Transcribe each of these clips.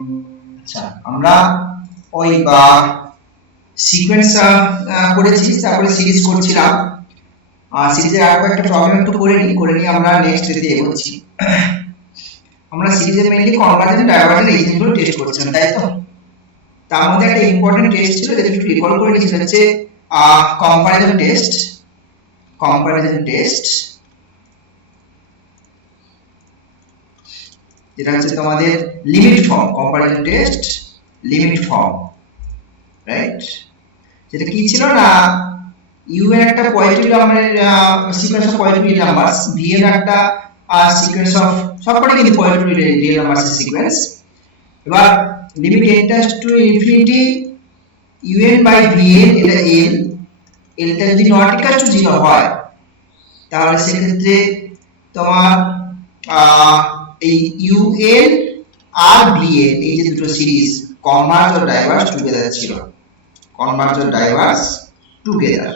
আচ্ছা, আমরা ওই সিকোয়েন্স করেছি, তারপরে সিরিজ করছিলাম। সিরিজের আরো একটা প্রবলেম একটু করে নিয়ে আমরা নেক্সট দিকে এগোচ্ছি। আমরা সিরিজে মেইনলি কনভার্জেন্ট ডাইভারজেন্ট এই জিনিসগুলো টেস্ট করছিলাম, তাই তো? তার মধ্যে একটা ইম্পর্টেন্ট টেস্ট ছিল যেটা একটু রিকল করে নিচ্ছি, সেটা হচ্ছে কম্পারিজন টেস্ট। কম্পারিজন টেস্ট যেটা হচ্ছে তোমাদের limit form. Comparison test limit form, right? যেটা কি ছিল না, ইউ এর একটা পজিটিভ নাম্বারের sequence of positive real numbers, v এর একটা সিকোয়েন্স অফ সবকটা কিন্তু পজিটিভ রিয়েল নাম্বারস এর সিকোয়েন্স। এবার limit n tends to infinity un by vn, এটা l, lটা যদি নট ইকুয়াল টু 0 হয় তাহলে সেক্ষেত্রে তোমার এই un আর vn এই যে দুটো series converge or diverse together ছিল। কনভার্জ অর ডাইভার্স টুগেদার,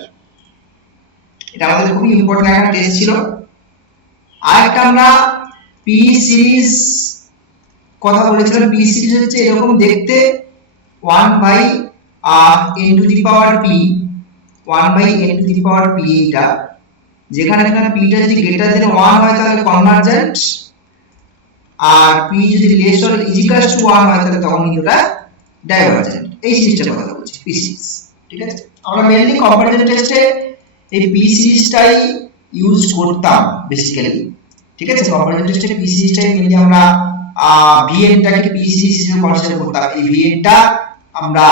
এটা আমাদের খুবই ইম্পর্টেন্ট একটা টেস্ট ছিল। আরেকটা আমরা পি সিরিজ কথা বলেছিলাম। পি সিরিজ হচ্ছে এরকম দেখতে, 1 by n to the power p, 1 by n to the power p, এটা যেখানে p টা যদি গ্রেটার দেন 1 হয় তাহলে কনভার্জেন্ট, আর p যদি less or is equal two 1 হয় তাহলে তখন এটা ডাইভারজেন্ট। এই সিরিজটার কথা বলছি, পি সিরিজ। ঠিক আছে, আমরা মেইনলি কম্পারিজন টেস্টে এই পি সিরিজটাই ইউজ করতাম বেসিক্যালি। ঠিক আছে, কম্পারিজন টেস্টে পি সিরিজটাই মেইনলি আমরা vn টাকে পি সিরিজ হিসেবে কনসিডার করতাম। এই vn টা আমরা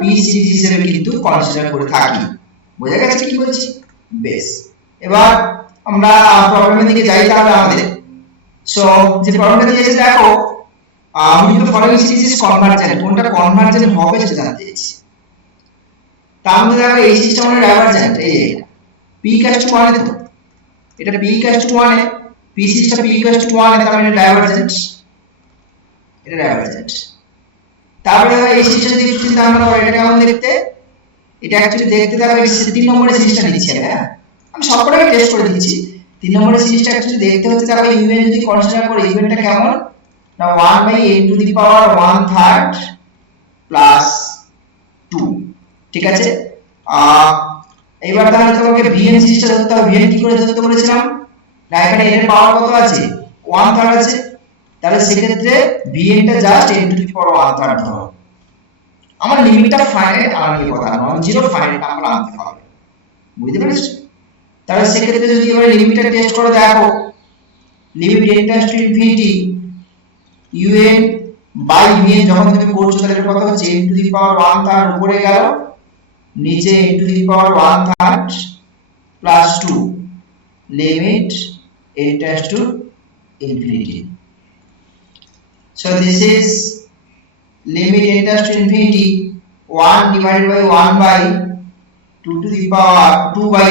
পি সিরিজ হিসেবে কিন্তু কনসিডার করে থাকি। বোঝা গেছে কি বলছি? বেশ, এবার আমরা প্রবলেমের দিকে যাই তাহলে আমাদের। সো যে প্রবলেমটা দিয়েছে দেখো, আমি তো ফলোইং সিরিজ ইজ কনভার্জেন্ট, কোনটা কনভার্জেন্ট হবে সেটা জানতে চাইছি। তার মধ্যে দেখো এই সিরিজটা মানে ডাইভারজেন্ট, এই এটা p ইকুয়াল টু 1 এ, তো এটা p equal to 1 A, p সিরিজটা p ইকুয়াল টু 1 এ, তার মানে ডাইভারজেন্ট, এটা ডাইভারজেন্ট। তারপরে এই সিরিজটা যদি চিন্তা ভাবনা করি এটা কেমন দেখতে, এটা অ্যাকচুয়ালি দেখতে দেখো এই 3 নম্বরের সিরিজটা নিচ্ছি আমি। হ্যাঁ, আমি সবকটাকে টেস্ট করে দিচ্ছি। 3 নম্বরের সিরিজটা অ্যাকচুয়ালি দেখতে হচ্ছে দেখো ইউএন যদি কনসিডার করি, ইউএনটা কেমন না 1 by n to the power 1/3 plus 2। ঠিক আছে, এইবার তাহলে তোমাকে vn সিরিজটা ধরতে হবে। vn কি করে ধরতে বলেছিলাম না, এখানে n এর পাওয়ার কত আছে, 1/3 আছে, তাহলে সেক্ষেত্রে vn টা just n to the power 1/3 ধরো। আমার লিমিটটা ফাইনাইট আর এই কথা নন জিরো ফাইনাইট আমরা আনতে হবে, বুঝতে পেরেছো? তাহলে সেক্ষেত্রে যদি এবারে লিমিটটা টেস্ট করে দেখো, limit n tends to infinity un by vn যখন তুমি করছো তাহলে কত হচ্ছে, n টু দি পাওয়ার 1/3 উপরে গেল, নিচে n to the power 1/3 plus 2, limit n tends to infinity. So this is limit n tends to infinity 1 divided by 1 by 2 to the power 2 by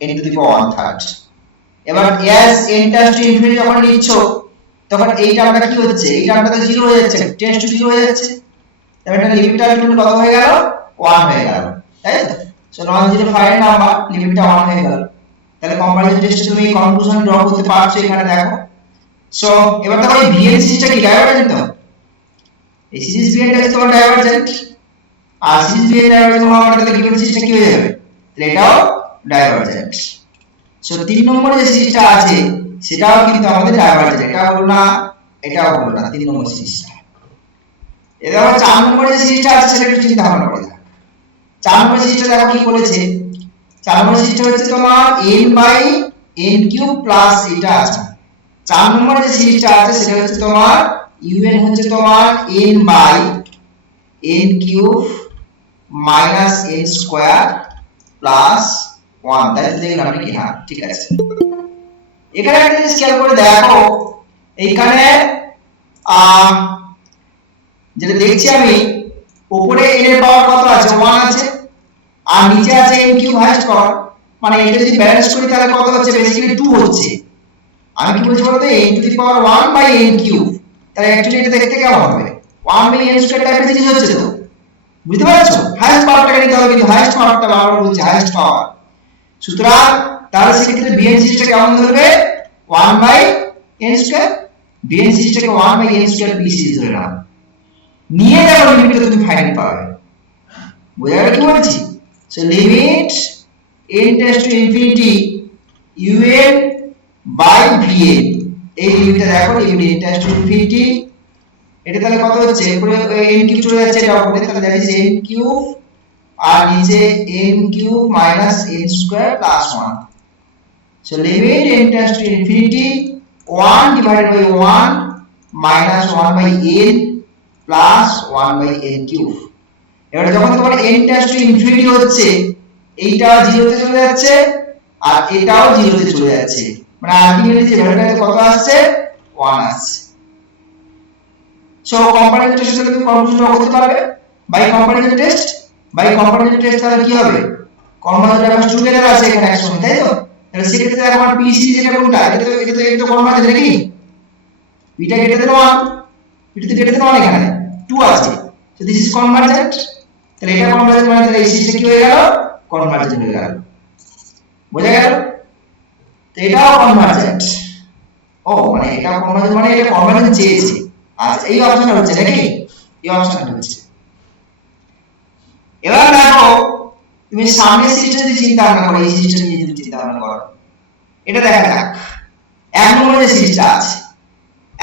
n to the power 1/3। এবার as n tends to infinity যখন নিচ্ছ তখন এই টার্মটা কি হচ্ছে, এই টার্মটা তো 0 হয়ে যাচ্ছে, টেন্ডস টু 0 হয়ে যাচ্ছে, তাহলে এটা লিমিটটা আলটিমেটলি কত হয়ে গেল, 1 হয়ে গেল, তাই তো? So non zero finite number, লিমিটটা 1 হয়ে গেল। তাহলে কম্পারিজন টেস্টে তুমি এই কনক্লুশন ড্র করতে পারছো এখানে দেখো। সো এবার দেখো এই vn সিরিজটা কি ডাইভারজেন্ট, তো এই সিরিজ vn টা তোমার ডাইভারজেন্ট, আর সিরিজ vn ডাইভারজেন্ট হওয়া মানে তাহলে গিভেন সিরিজটা কি হয়ে যাবে, তাহলে এটাও ডাইভারজেন্ট। সো 3 নম্বরে যে সিরিজটা আছে সেটাও কিন্তু আমাদের ডাইভারজেন্ট, এটা হলো না এটাও হলো না 3 নম্বর সিরিজটা। এবার 4 নম্বরে যে সিরিজটা আছে সেটা একটু চিন্তা ভাবনা করে দেখো। 4 নম্বর সিরিজটা দেখো কি বলেছে, 4 নম্বর সিরিজটা হচ্ছে তোমার n by n cube plus এটা আছে। 4 নম্বরে যে সিরিজটা আছে সেটা হচ্ছে তোমার un হচ্ছে তোমার n by n cube minus n square plus 1, তাই তো দেখলাম নাকি? হ্যাঁ, ঠিক আছে। এখানে একটা জিনিস খেয়াল করে দেখো, এইখানে যেটা দেখছি আমি, উপরে n এর পাওয়ার কত আছে, 1 আছে, আর নিচে আছে n কিউব হাইয়েস্ট পাওয়ার, মানে এটা যদি ব্যালেন্স করি তাহলে কত হচ্ছে, বেসিক্যালি 2 হচ্ছে। আমি কি বলছি বলতে n to the power 1 by n cube, তাহলে অ্যাকচুয়ালি এটা দেখতে কেমন হবে, 1 বাই n স্কয়ার টাইপের জিনিস হচ্ছে, তো বুঝতে পারছো? হাইয়েস্ট পাওয়ারটাকে নিতে হবে, কিন্তু হাইয়েস্ট পাওয়ারটা আমরা বলছি হাইয়েস্ট পাওয়ার। সুতরাং তাহলে সেক্ষেত্রে vn সিরিজটা কেমন ধরবে, 1 বাই n স্কয়ার, bn সিরিজটাকে 1 by n square b series ধরে নাও, নিয়ে দেখো লিমিটটা তুমি ফাইনাল পাবে। বোঝা গেল কি বলছি? So limit n tends to infinity un by vn, এই লিমিটটা দেখো, limit n tends to infinity, এটা তাহলে কত হচ্ছে, উপরে n কিউব চলে যাচ্ছে, এটা উপরে, তাহলে দ্যাট ইজ n কিউব, আর নিচে n cube minus n square plus 1। So limit n tends to infinity 1 divided by 1 minus 1 by n plus 1 by n cube. এবারে যখন তোমার n টেন্ডস টু ইনফিনিটি হচ্ছে, এইটাও 0 তে চলে যাচ্ছে আর এটাও 0 তে চলে যাচ্ছে, মানে আলটিমেটলি যে ভ্যালুটা কত আসছে, 1 আসছে। সো কম্পারিজন টেস্টের সাথে তুমি কনফিউশন করতে পারবে by comparison test. By comparison test তাহলে কি হবে, কনভার্জন টার্মস টুগেদার আছে এখানে একসঙ্গে, তাই তো? তাহলে সেক্ষেত্রে দেখো আমার পি সিরিজ এটা কোনটা, এটা তো কনভার্জন নাকি, beta greater than 1, beta greater than 1, এখানে 2 আছে, সো দিস ইজ কনভার্জেন্ট। তাহলে এটা কনভার্জেন্ট মানে তাহলে এই সিরিজটা কি হয়ে গেল, কনভার্জেন্ট হয়ে গেল। বোঝা গেল? তো এটাও কনভার্জেন্ট। ও মানে এটা কনভার্জেন্ট মানে এটা কনভার্জেন্ট চেয়েছে। আচ্ছা এই অপশনটা হচ্ছে নাকি, এই অপশনটা হচ্ছে। এবার দেখো তুমি সামনের সিরিজটা যদি চিন্তা ভাবনা করো, এই সিরিজটা নিয়ে যদি চিন্তা ভাবনা করো, এটা দেখা যাক। এক নম্বরের সিরিজটা আছে,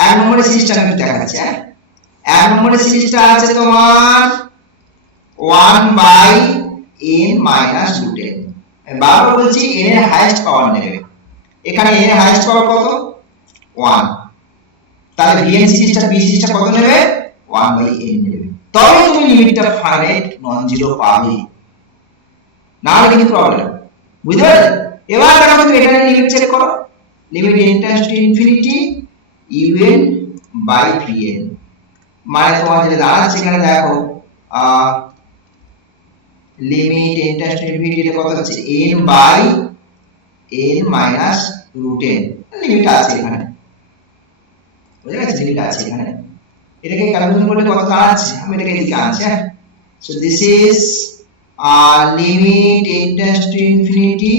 এক নম্বরের সিরিজটা আমি দেখাচ্ছি। হ্যাঁ, এক নম্বরের সিরিজটা আছে তোমার 1 by n minus root n। আমি বারবার বলছি n এর হাইয়েস্ট পাওয়ার নেবে, এখানে n এর হাইয়েস্ট পাওয়ার কত, 1। তাহলে bn সিরিজটা b সিরিজটা কত নেবে, 1 বাই n নেবে, তবে তুমি লিমিটটা ফাইনাইট নন জিরো পাবে, না হলে কিন্তু প্রবলেম। বুঝতে পারলে? এবার দেখো তুমি এটা লিমিট চেক করো, limit n tends to infinity un by vn, মানে তোমার যেটা দাঁড়াচ্ছে এখানে দেখো limit n tends to infinity এটা কত হচ্ছে, n by n minus root n, limit আছে এখানে, বুঝা গেছে, লিমিট আছে এখানে। এটাকে ক্যালকুলেশন করলে কত দাঁড়াচ্ছে, আমি এটাকে এদিকে আনছি। হ্যাঁ, so this is limit n tends to infinity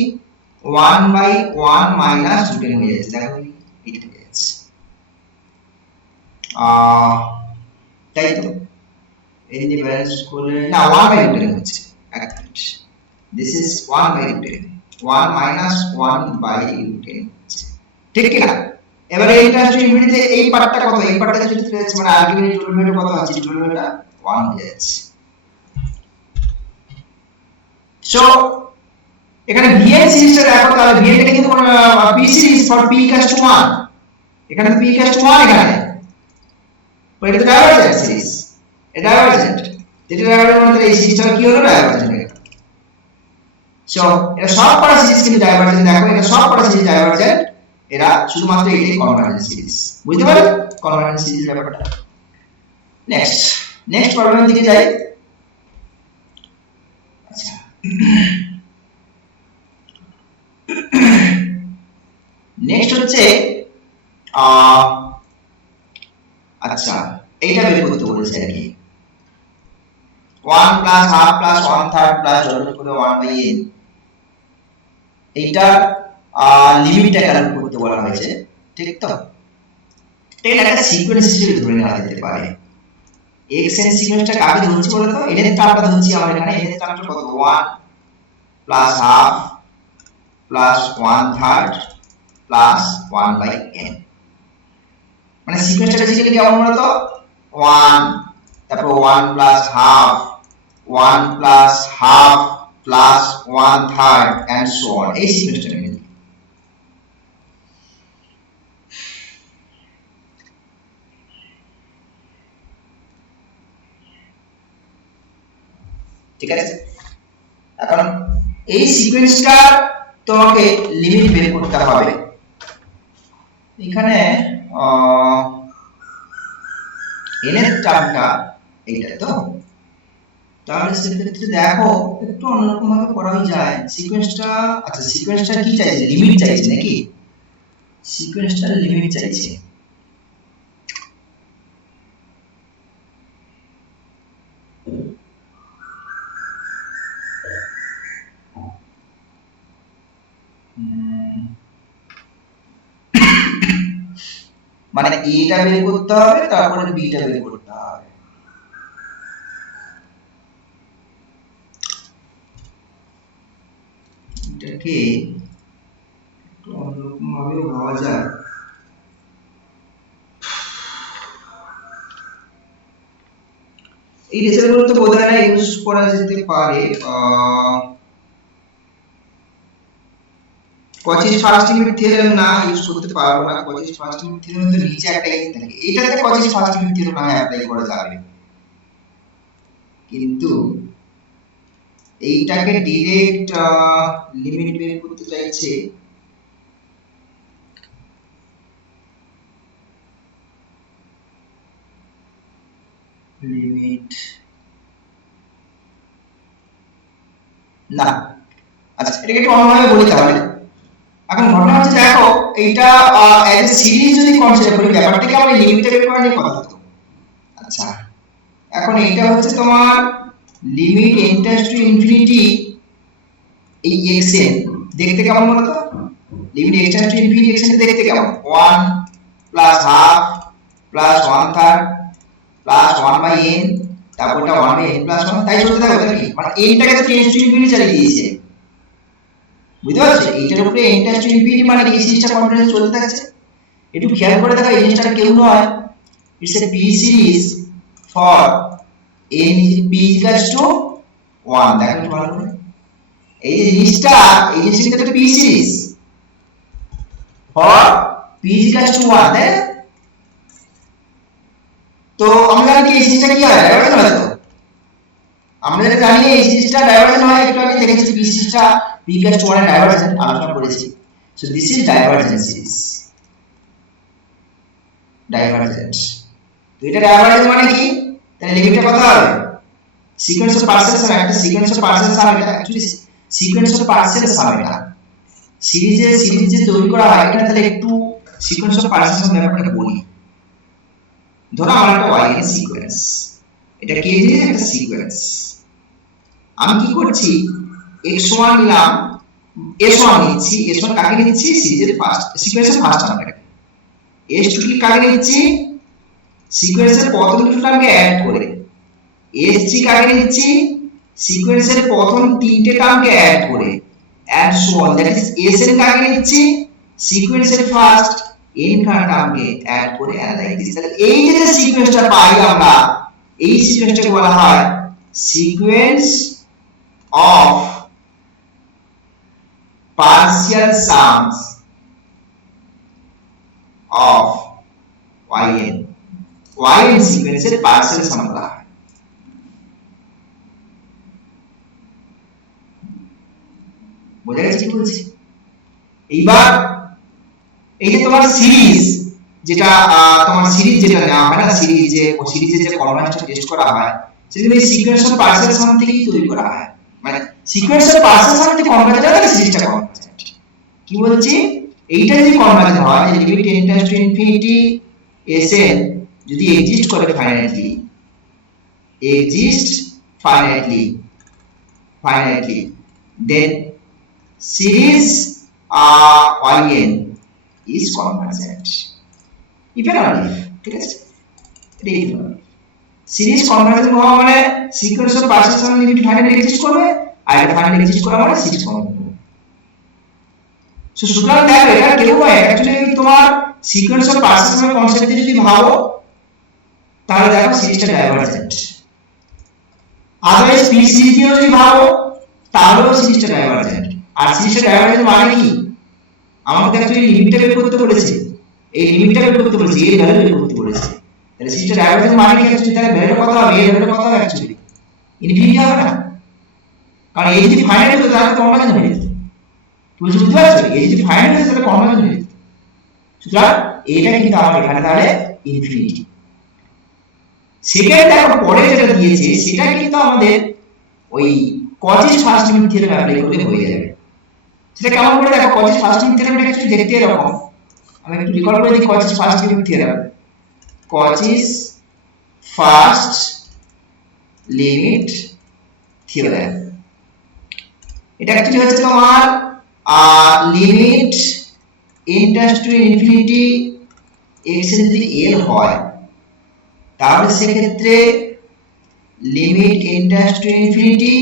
1 by 1 minus root n হয়ে যাচ্ছে, দেখো এটা হয়ে যাচ্ছে, তাই তো? এই যে ব্যালেন্স করলে না 1 বাই রুট n হচ্ছে, এক minute, this is 1 by root n, 1 minus 1 by root n, ঠিক কি না? এবারে এই টেন্ডস টু ইনফিনিটিতে এই পার্টটা কত, এই পার্টটা যদি ফেলে যাচ্ছে মানে আলটিমেটলি টোটাল ভ্যালু কত আছে, টোটাল ভ্যালুটা 1 হয়ে যাচ্ছে। সো এখানে vn সিরিজটা দেখো, তাহলে vn টা কিন্তু p series for p equals to 1, এখানে p ইকুয়ালস টু 1, এখানে এটা তো ডাইভারজেন্ট সিরিজ, এটা ডাইভারজেন্ট, যেটা ডাইভারজেন্ট মানে এই সিরিজটা কি হলো, ডাইভারজেন্ট হয়ে গেল। সো এটা সব কটা সিরিজ কিন্তু ডাইভারজেন্ট, দেখো এটা সব কটা সিরিজ ডাইভারজেন্ট, এরা শুধুমাত্র এটাই কনভার্জেন্ট সিরিজ। বুঝতে পারলে কনভার্জেন্ট সিরিজ ব্যাপারটা? নেক্সট নেক্সট প্রবলেমের দিকে যাই। আচ্ছা নেক্সট হচ্ছে আচ্ছা এইটা বের করতে বলেছে আর কি, 1 plus half plus 1/3 plus dot করে 1 বাই n, এইটা লিমিটটা ক্যালকুলেট করতে বলা হয়েছে, ঠিক তো? এটা একটা সিকোয়েন্স হিসেবে ধরে নেওয়া যেতে পারে। x এর সিকোয়েন্সটা কাকে ধরছি বলো তো, n এর টার্মটা ধরছি আমরা এখানে, n এর টার্মটা কত, 1 প্লাস হাফ প্লাস 1/3 প্লাস 1 বাই n, মানে সিকোয়েন্সটা বেসিক্যালি কেমন বলো তো, 1 তারপর 1 plus half 1 plus half plus 1/3 and so on, এই সিকোয়েন্সটা নিয়ে। ঠিক আছে, এখন এই সিকোয়েন্সটা তোমাকে লিমিট বের করতে হবে। এখানে n এর টার্মটা এইটা তো, তাহলে সেক্ষেত্রে দেখো একটু অন্যরকম ভাবে করা যায় সিকোয়েন্সটা। আচ্ছা সিকোয়েন্সটা কি চাইছে, লিমিট চাইছে নাকি, সিকোয়েন্সটা লিমিট চাইছে। মানে এটা বের করতে হবে তারপরে বিটা বের করতে হবে। এটাকে একটু অন্যরকম ভাবে ভাবা যায়। এই রেজাল্টগুলো তো বোধহয় না ইউজ করা যেতে পারে। কচিস ফার্স্ট লিমিট থিওরেম না ইউজ করতে পারবো না। কচিস ফার্স্ট লিমিট থিওরেম তো নিচে একটা ইন থাকে, এটাতে কচিস ফার্স্ট লিমিট থিওরেম না অ্যাপ্লাই করা যাবে, কিন্তু এইটাকে ডাইরেক্ট লিমিট বের করতে চাইছে। লিমিট না, আচ্ছা এটাকে একটু অন্যভাবে বলি তাহলে। এখন ঘটনা হচ্ছে দেখো এইটা অ্যাজ এ সিরিজ যদি কনসিডার করি ব্যাপারটাকে আমরা লিমিটে বের করা নিয়ে কথা বলবো। আচ্ছা এখন এইটা হচ্ছে তোমার limit n tends to infinity এই xn দেখতে কেমন বলো তো? Limit x tends to infinity xn দেখতে কেমন? 1 plus half plus 1/3 plus 1/n তারপরটা 1/n প্লাস 1 তাই চলতে থাকবে নাকি? মানে n টাকে তো টেন্ডস টু ইনফিনিটি চালিয়ে দিয়েছে, বুঝতে পারছো? এইটার উপরে n টেন্ডস টু ইনফিনিটি মানে এই সিরিজটা কন্টিনিউয়াস চলতে থাকছে। একটু খেয়াল করে দেখো এই জিনিসটা কেউ নয়, it's a p series for n p equals to 1। দেখো একটু ভালো করে এই জিনিসটা একটা p series for p equals to 1, তাই না? তো আমরা জানি এই সিরিজটা কি হয়, ডাইভারজেন্ট হয়। তো আমরা যেটা জানি এই সিরিজটা ডাইভারজেন্ট হয়, একটু আগে দেখেছি p সিরিজটা p equals to 1 এর ডাইভারজেন্ট আলোচনা করেছি। So this is divergent series, divergent. তো এটা ডাইভারজেন্ট মানে কি? তাহলে লিমিটটা কত হবে? সিকোয়েন্স অফ পার্সেল সাম, একটা সিকোয়েন্স অফ পার্সেল সাম, এটা অ্যাকচুয়ালি সিকোয়েন্স অফ পার্সেল সাম। এটা সিরিজ যে তৈরি করা হয় এটা তাহলে একটু সিকোয়েন্স অফ পার্সেল সাম ব্যাপারটা বলি। ধরো আমার একটা yn সিকোয়েন্স, এটা কি জিনিস? একটা সিকোয়েন্স। আমি কি করছি x1 নিলাম, s1 নিচ্ছি, s1 কাকে নিচ্ছি? সিরিজের ফার্স্ট সিকোয়েন্সের ফার্স্ট টার্মটাকে। s2 কি কাকে নিচ্ছি? সিকোয়েন্সের প্রথম দুটো টার্মকে অ্যাড করে। s3 কাকে নিচ্ছি? সিকোয়েন্সের প্রথম তিনটে টার্মকে অ্যাড করে, and so on, that is sn কাকে নিচ্ছি? সিকোয়েন্সের ফার্স্ট n টার্মকে অ্যাড করে, and like this। তাহলে এই যে সিকোয়েন্সটা পাই আমরা, এই সিকোয়েন্সটাকে বলা হয় sequence of partial sums of yn। yn সিকোয়েন্সের পার্শিয়াল সাম বলা হয়। বোঝা গেছে কি বলছি? এইবার এই যে তোমার সিরিজ যেটা তোমার সিরিজ যেটা নেওয়া হয় না, সিরিজে ও সিরিজে যে কনভার্সটা টেস্ট করা হয় সেটা এই সিকোয়েন্স অফ পার্সেল সাম থেকেই তৈরি করা হয়। মানে সিকোয়েন্স অফ পার্সেল সাম থেকে কনভার্জেন্ট হয় সিরিজটা কনভার্জেন্ট। কি বলছি? এইটা যদি কনভার্জেন্ট হয় যে limit n tends to infinity sn যদি এক্সিস্ট করে ফাইনাইটলি, then series yn is convergent, even or if, ঠিক আছে? এটা even or if series convergent হওয়া মানে sequence of partial sum limit finitely exist করবে, আর এটা ফাইনাইটলি এক্সিস্ট করা মানে সিরিজ কনভার্জেন্ট হবে। সো সুতরাং দেখো এটা কেউ হয় অ্যাকচুয়ালি তোমার সিকোয়েন্স অফ পার্সেল সাম কনসেপ্টে যদি ভাবো তাহলে দেখো সিরিজটা ডাইভারজেন্ট। আদারওয়াইজ পি সিরিজ দিয়ে যদি ভাবো তাহলেও সিরিজটা ডাইভারজেন্ট। আর সিরিজটা ডাইভারজেন্ট মানে কি? আমাদের অ্যাকচুয়ালি লিমিটটা বের করতে বলেছে, এই লিমিটটা বের করতে বলেছে, এই ভ্যালু বের করতে বলেছে। তাহলে সিরিজটা ডাইভারজেন্ট মানে কি? অ্যাকচুয়ালি তাহলে ভ্যালুটা কত হবে? এই ভ্যালুটা কত হবে? অ্যাকচুয়ালি ইনফিনিটি হবে না, কারণ এই যদি ফাইনাইট হতো তাহলে কনভার্জেন্ট হয়ে যেত। বুঝতে পারছো? এই যদি ফাইনাইট হতো তাহলে কনভার্জেন্ট হয়ে যেত। সুতরাং এটা কিন্তু আমার এখানে তাহলে ইনফিনিটি। সেকেন্ড দেখো পরে যেটা দিয়েছে সেটা কিন্তু আমাদের ওই Cauchy's first limit theorem apply করলে হয়ে যাবে। সেটা কেমন করে দেখো? কচিস ফার্স্ট লিমিট থিওরেমটা অ্যাকচুয়ালি দেখতে এরকম, আমি একটু রিকল করে দিই। Cauchy's first limit theorem, Cauchy's first limit theorem, এটা অ্যাকচুয়ালি হচ্ছে তোমার limit n tends to infinity x এর যদি l হয় তাহলে সেক্ষেত্রে limit n tends to infinity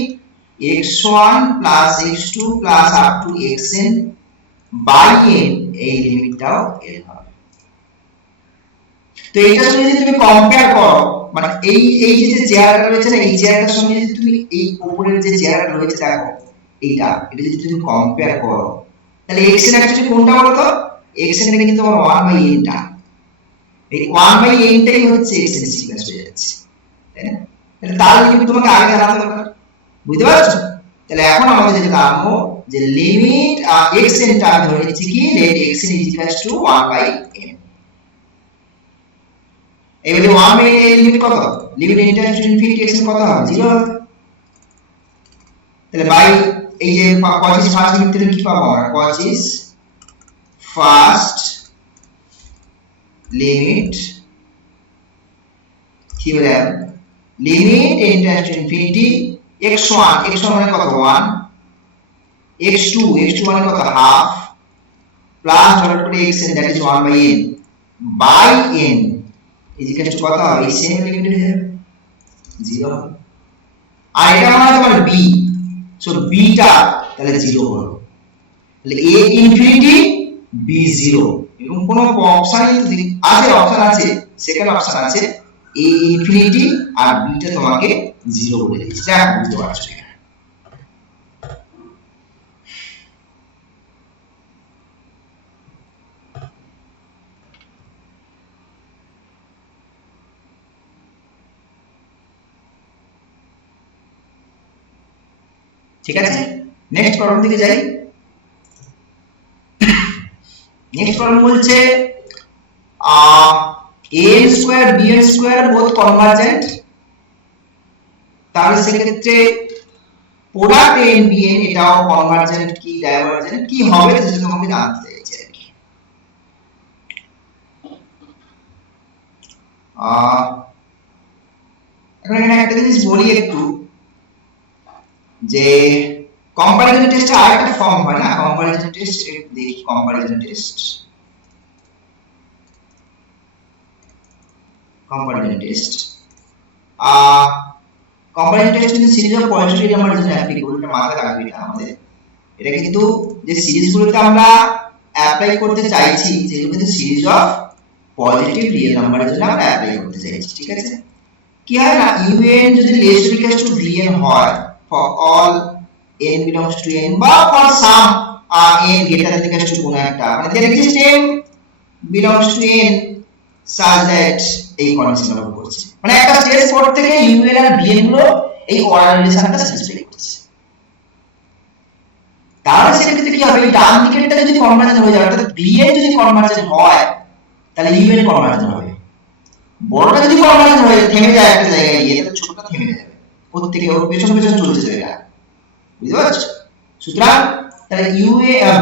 x1 plus x2 plus up to xn by n এই লিমিটটাও l হবে। তো এইটার সঙ্গে যদি তুমি কম্পেয়ার করো মানে এই যে চেয়ারটা রয়েছে না এই চেয়ারটার সঙ্গে যদি তুমি এই উপরের যে চেয়ারটা রয়েছে দেখো এটা যদি তুমি কম্পেয়ার করো তাহলে x এর অ্যাকচুয়ালি কোনটা বলো তো x এর কিন্তু তোমার 1/n টা এই 1/n টাই হচ্ছে x এর সিকোয়েন্স হয়ে যাচ্ছে তাই না তাহলে কিন্তু তোমাকে আগে জানা দরকার বুঝতে পারছো তাহলে এখন আমাদের যেটা জানবো যে লিমিট xn টা ধরে নিচ্ছি কি let xn = 1/n এবারে 1/n এর লিমিট কত limit n tends to infinity xn কত হবে 0 হবে তাহলে বাই এই যে cos ফার্স্ট লিমিট থেকে কি পাবো আমরা cos ফার্স্ট লিমিট কি বলে limit n tends to infinity x1 মানে কত 1 x2 মানে কত হাফ প্লাস ডট করে xn that is 1/n by n is equal to কত হবে এই সেম লিমিট হয়ে যাবে 0 হবে আর এটা মানে তোমার b সো b টা তাহলে 0 হলো তাহলে a ইনফিনিটি b 0 এরকম কোন অপশন আছে সেকেন্ড অপশন আছে a ইনফিনিটি আর b টা তোমাকে 0 বলে দিয়েছে যা বুঝতে পারছো ঠিক আছে নেক্সট প্রবলেম দিকে যাই নেক্সট প্রবলেম বলছে an square bn square both convergent তাহলে সেক্ষেত্রে প্রোডাক্ট an bn এটাও কনভার্জেন্ট কি ডাইভারজেন্ট কি হবে সেটা তোমাকে জানতে চাইছি আর কি এখন এখানে একটা জিনিস বলি একটু যে কম্পারিজন টেস্টে আরেকটা ফর্ম হয় না কম্পারিজন টেস্ট দেখি কম্পারিজন টেস্ট কম্পারিজন টেস্ট কিন্তু সিরিজ অফ পজিটিভ নাম্বার জন্য অ্যাপ্লিকেবল এটা মাথায় রাখবে এটা আমাদের এটা কিন্তু যে সিরিজগুলোতে আমরা অ্যাপ্লাই করতে চাইছি যেগুলো কিন্তু সিরিজ অফ পজিটিভ রিয়েল নাম্বারের জন্য আমরা অ্যাপ্লাই করতে চাইছি ঠিক আছে কি হয় না un যদি less to equal to vn হয় for all n belongs to n বা for some n greater than equals to কোনো একটা মানে there exists n belongs to n such that এই কন্ডিশন আমরা করছি মানে একটা স্টেজ কোড থেকে un আর vn গুলো এই অর্ডার রিলেশনটা স্যাটিসফাই করছে তাহলে সেক্ষেত্রে কি হবে এই ডান দিকেরটা যদি কনভার্জেন্ট হয়ে যায় অর্থাৎ vn যদি কনভার্জেন্ট হয় তাহলে un কনভার্জেন্ট হবে বড়টা যদি কনভার্জেন্ট হয়ে থেমে যায় একটা জায়গায় গিয়ে তাহলে ছোটটা থেমে যাবে প্রত্যেককে ওর পেছন পেছন চলছে এটা বুঝতে পারছো সুতরাং তাহলে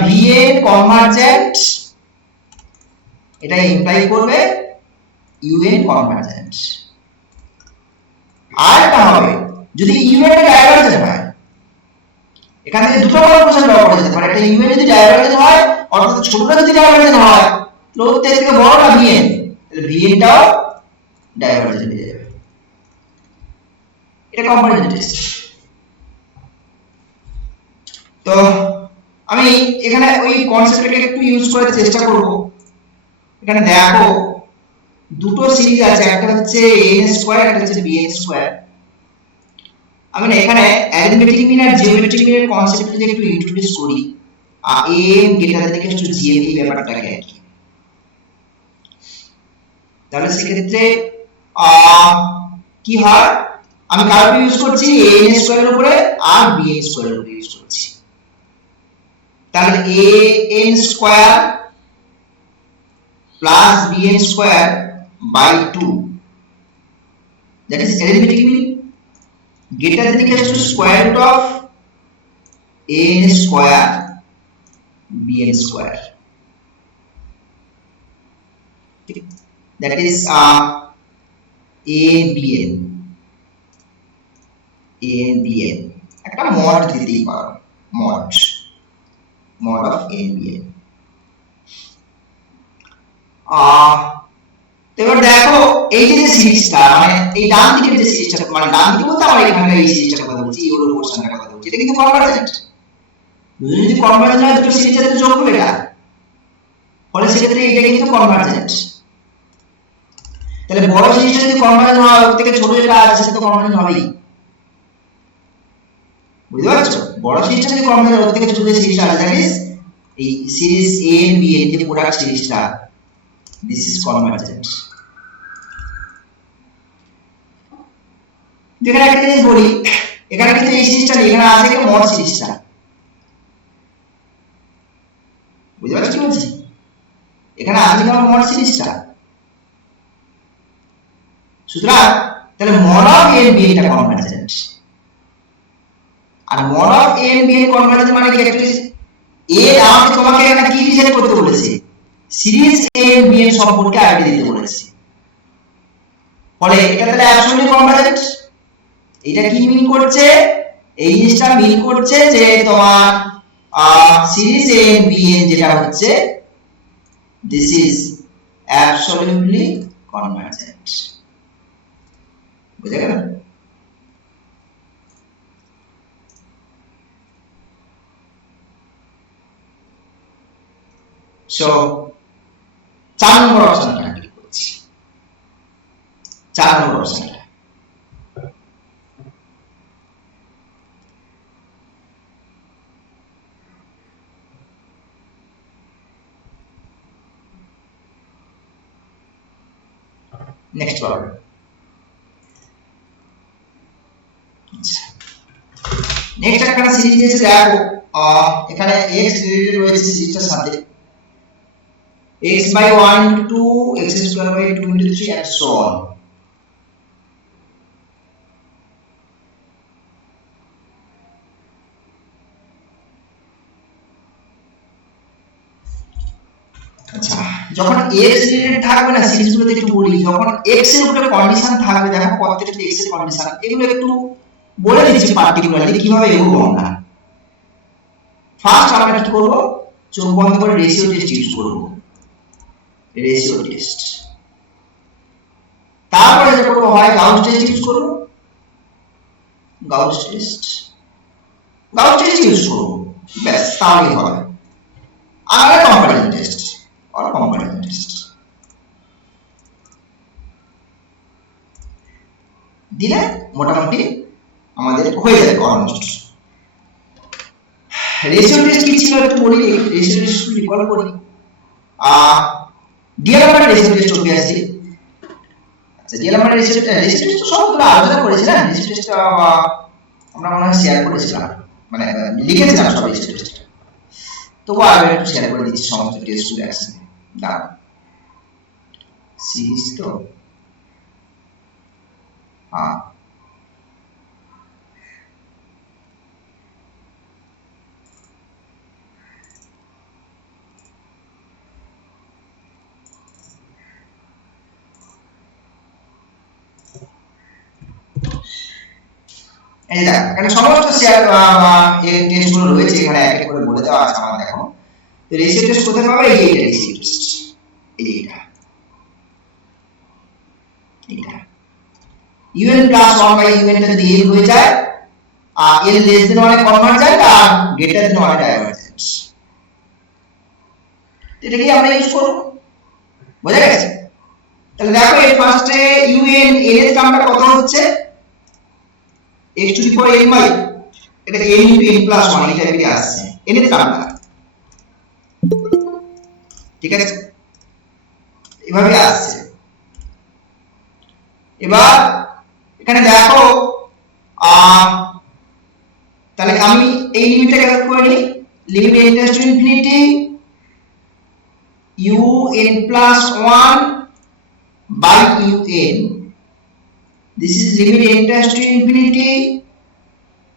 vn কনভার্জেন্ট এটা ইমপ্লাই করবে un কনভার্জেন্ট আরেকটা হবে যদি un এর ডাইভারজেন্ট হয় এখান থেকে দুটো কনভার্সন ব্যবহার করা যেতে পারে একটা un যদি ডাইভারজেন্ট হয় অর্থাৎ ছোটটা যদি ডাইভারজেন্ট হয় প্রত্যেক থেকে বড়টা vn তাহলে vn টাও ডাইভারজেন্ট হয়ে যাবে এটা কম্পারিজন টেস্ট তো আমি এখানে ওই কনসেপ্টটাকে একটু ইউজ করার চেষ্টা করব এখানে দেখো দুটো সিরিজ আছে একটা হচ্ছে an স্কয়ার একটা হচ্ছে bn স্কয়ার আমি না এখানে অ্যারিথমেটিক মিন আর জিওমেট্রিক মিনের কনসেপ্ট যদি একটু ইন্ট্রোডিউস করি an greater than equal to gn এই ব্যাপারটাকে আর কি তাহলে সেক্ষেত্রে কি হয় আমি কার উপর ইউজ করছি an স্কয়ারের উপরে আর bn স্কয়ারের উপরে ইউজ করছি তাহলে an square plus bn square by 2 that is arithmetic mean greater than equal to square root of an square bn square that is abn একটা মড দিতেই পারো mod of abn এবার দেখো এই যে সিরিজটা মানে এই ডান দিকের যে সিরিজটা মানে ডান দিকে বলতে আমরা এখানে এই সিরিজটার কথা বলছি ইউরো পোর্শনটার কথা বলছি এটা কিন্তু কনভারজেন্ট যদি কনভারজেন্ট হয় দুটো সিরিজের সাথে যোগ করবে এটা ফলে সেক্ষেত্রে এটা কিন্তু কনভারজেন্ট তাহলে বড় সিরিজটা যদি কনভারজেন্ট হয় ওর থেকে ছোট যেটা আছে সেটা তো কনভারজেন্ট হবেই বুঝতে পারছো বড় সিরিজটা যদি কনভারজেন্ট ওর থেকে ছোট যে সিরিজটা আছে দ্যাট ইজ এই সিরিজ এ এন্ড বি এর যে প্রোডাক্ট সিরিজটা দিস ইজ কনভারজেন্ট যেখানে একটা জিনিস বলি এখানে কিন্তু এই সিরিজটা নেই এখানে আছে কি মড সিরিজটা বুঝতে পারছো কি বলছি এখানে আছে কি মড সিরিজটা সুতরাং তাহলে mod of a and b এটা কনভারজেন্ট আর mod of a and b এর কনভারজেন্ট মানে কি অ্যাকচুয়ালি এ আমাকে তোমাকে এখানে কি রিলেট করতে বলেছে সিরিজ এ এন্ড বি এর সম্পর্কে আইডিয়া দিতে বলেছে ফলে এটা তাহলে অ্যাবসলিউটলি কনভারজেন্ট এটা কি মিন করছে এই জিনিসটা মিন করছে যে তোমার series a and b n যেটা হচ্ছে দিস ইজ অ্যাবসলিউটলি কনভারজেন্ট বুঝা গেল সো 4 নম্বর অপশনটা ক্লিক করছি 4 নম্বর অপশনটা নেক্সট প্রবলেম নেক্সট একটা সিরিজ দিয়েছে দেখো এখানে x রিলেটেড রয়েছে সিরিজটার সাথে x by 1 into 2 x square by 2 into 3 and so on আচ্ছা যখন x রিলেটেড থাকবে না সিরিজগুলোতে একটু বলি যখন x এর উপরে কন্ডিশন থাকবে দেখো প্রত্যেকটা x এর কন্ডিশন এগুলো একটু বলে দিচ্ছি পার্টিকুলারলি কিভাবে এগোবো আমরা ফার্স্ট আমরা কি করব চোখ বন্ধ করে রেশিও টেস্ট ইউজ করব রেশিও টেস্ট তারপরে যেটা করব হয় গাউস টেস্ট ইউজ করব গাউস টেস্ট ইউজ করব ব্যাস তাহলেই হবে আর কম্পারিজন টেস্ট দিলে মোটামুটি আমাদের হয়ে যাবে অলমোস্ট রেশিও টেস্ট কি ছিল একটু বলি রেশিও টেস্ট রিকল করি ডিএল আমরা রেশিও টেস্ট করতে আসি আচ্ছা ডিএল আমরা রেশিও টেস্ট তো সবগুলো আলোচনা করেছি না রেশিও টেস্ট আমরা মনে হয় শেয়ার করেছিলাম মানে লিখেছিলাম সব রেশিও টেস্ট তবু আর একটু শেয়ার করে দিচ্ছি সমস্ত টেস্টগুলো একসাথে দাঁড়ান সিরিজ তো এই দেখো এখানে সমস্ত শেয়ার এই টেস্টগুলো রয়েছে এখানে এক এক করে বলে দেওয়া আছে আমার দেখো তো রেশিও টেস্ট কোথায় পাবে এই যে রেশিও টেস্ট এইটা un plus 1 by un টা যদি n হয়ে যায় আর n less than 1 এ কনভারজেন্ট আর greater than 1 এ ডাইভারজেন্ট এটা কি আমরা ইউজ করব বুঝা গেছে তাহলে দেখো এই ফার্স্টে un n এর টার্মটা কত হচ্ছে x to the power n by এটা n ইনটু n প্লাস 1 এটা কি আসছে n এর টার্মটা ঠিক আছে এভাবে আসছে এবার এখানে দেখো তাহলে আমি এই লিমিটটা ক্যালকুলেট করে নিই limit n tends to infinity un plus 1 by un this is limit n tends to infinity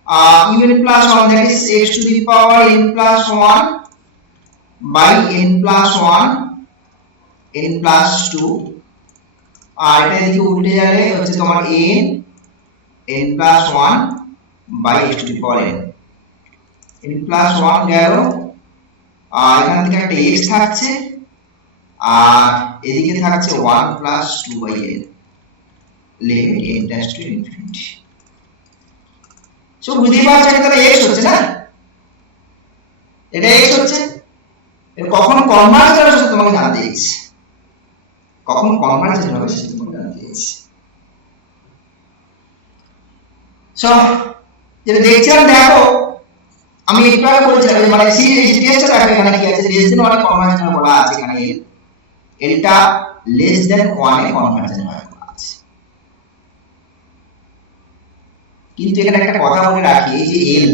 un plus 1 that is x to the power n plus 1 by n plus 1 n plus 2 আর এটা যদি উল্টে যাবে হচ্ছে তোমার n plus 1 by x to the power n plus 1 গেল আর এখান থেকে একটা x থাকছে আর এদিকে থাকছে 1 plus 2/n limit n tends to infinity. So বুঝতেই পারছো এটা তাহলে x হচ্ছে না, এটা x হচ্ছে। এর কখন কনভার্জ হবে সেটা তোমাকে জানা দিয়েছি, কখন কনভার্জ হবে সেটা তোমাকে জানা দিয়েছি। সো যেটা দেখছিলাম দেখো, আমি একটু আগে বলেছিলাম মানে টেস্টটা দেখো এখানে কি আছে, লেস দেন 1 এ কনভার্জন বলা আছে এখানে এটা লেস দেন 1 এ কনভার্জন হয় বলা আছে। কিন্তু এখানে একটা কথা বলে রাখি, এই যে এল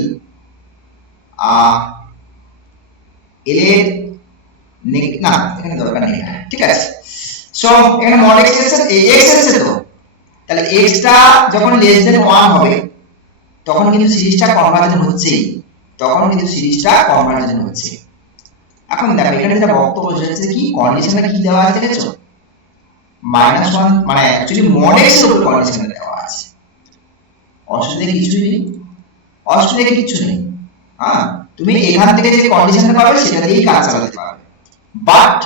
এর না এখানে দরকার নেই, ঠিক আছে। সো এখানে মড x এসেছে, x এসেছে তো, তাহলে x টা যখন লেস দেন 1 হবে তখন কিন্তু সিরিজটা কনভার্জন হচ্ছেই, তখন কিন্তু সিরিজটা কনভার্জন হচ্ছে। এখন দেখো এখানে যেটা বক্তব্য হচ্ছে কি কন্ডিশনটা কি দেওয়া আছে দেখছো, -1 মানে অ্যাকচুয়ালি মড x এর উপর কন্ডিশন দেওয়া আছে। অসুবিধা কিছু নেই, অসুবিধা কিছু নেই। হ্যাঁ তুমি এখান থেকে যে কন্ডিশনটা পাবে সেটা দিয়েই কাজ চালাতে পারবে। বাট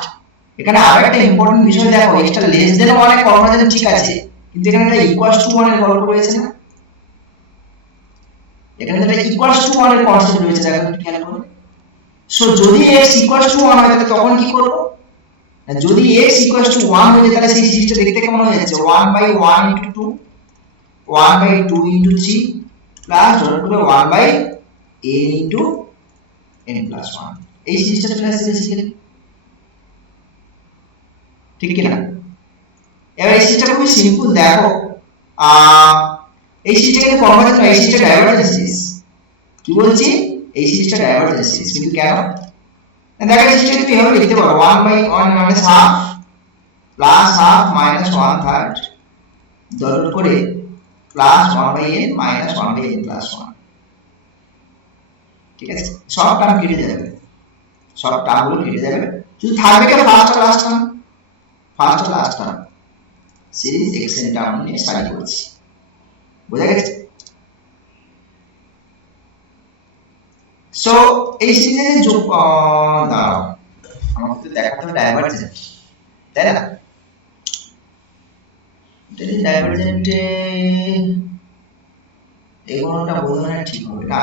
এখানে আরেকটা ইম্পর্টেন্ট বিষয় দেখো, এটা লেস দেন 1 এ কনভার্জন ঠিক আছে, কিন্তু এখানে এটা ইকুয়ালস টু 1 এর গল্প রয়েছে না, এখানে এটা ইকুয়ালস টু 1 এর কনসেপ্ট রয়েছে, দেখো একটু খেয়াল করো। সো যদি x ইকুয়ালস টু 1 হয় তাহলে তখন কি করব, যদি x ইকুয়ালস টু 1 হয়ে যায় তাহলে সেই সিরিজটা দেখতে কেমন হয়ে যাচ্ছে, 1/1 * 2 1/2 * 3 প্লাস ধরো 1/n * n + 1, এই সিরিজটা চলে আসছে বেসিক্যালি, ঠিক কি না? এবার এই সিরিজটা খুব সিম্পল দেখো, এই সিরিজটা কিন্তু কনভার্জেন্ট নয়, এই সিরিজটা ডাইভারজেন্ট সিরিজ। কি বলছি, এই সিরিজটা ডাইভারজেন্ট সিরিজ, কিন্তু কেন দেখো এই সিরিজটা কিন্তু এভাবে লিখতে পারো 1/1 মানে half plus half minus 1/3 dot করে plus 1/n minus 1/n plus 1, ঠিক আছে। সব টার্ম কেটে যাবে, সব টার্মগুলো কেটে যাবে, শুধু থাকবে কি ফার্স্ট আর লাস্ট টার্ম, ফার্স্ট আর লাস্ট টার্ম সিরিজ x এর টার্ম নিয়ে স্টাডি করছি, বুঝা গেছে? সো এই সিরিজের যোগ দাঁড়াও আমাকে তো দেখাতে হবে ডাইভারজেন্ট, তাই না? যদি ডাইভারজেন্টে এই কোণটা বোঝানো ঠিক হবে না,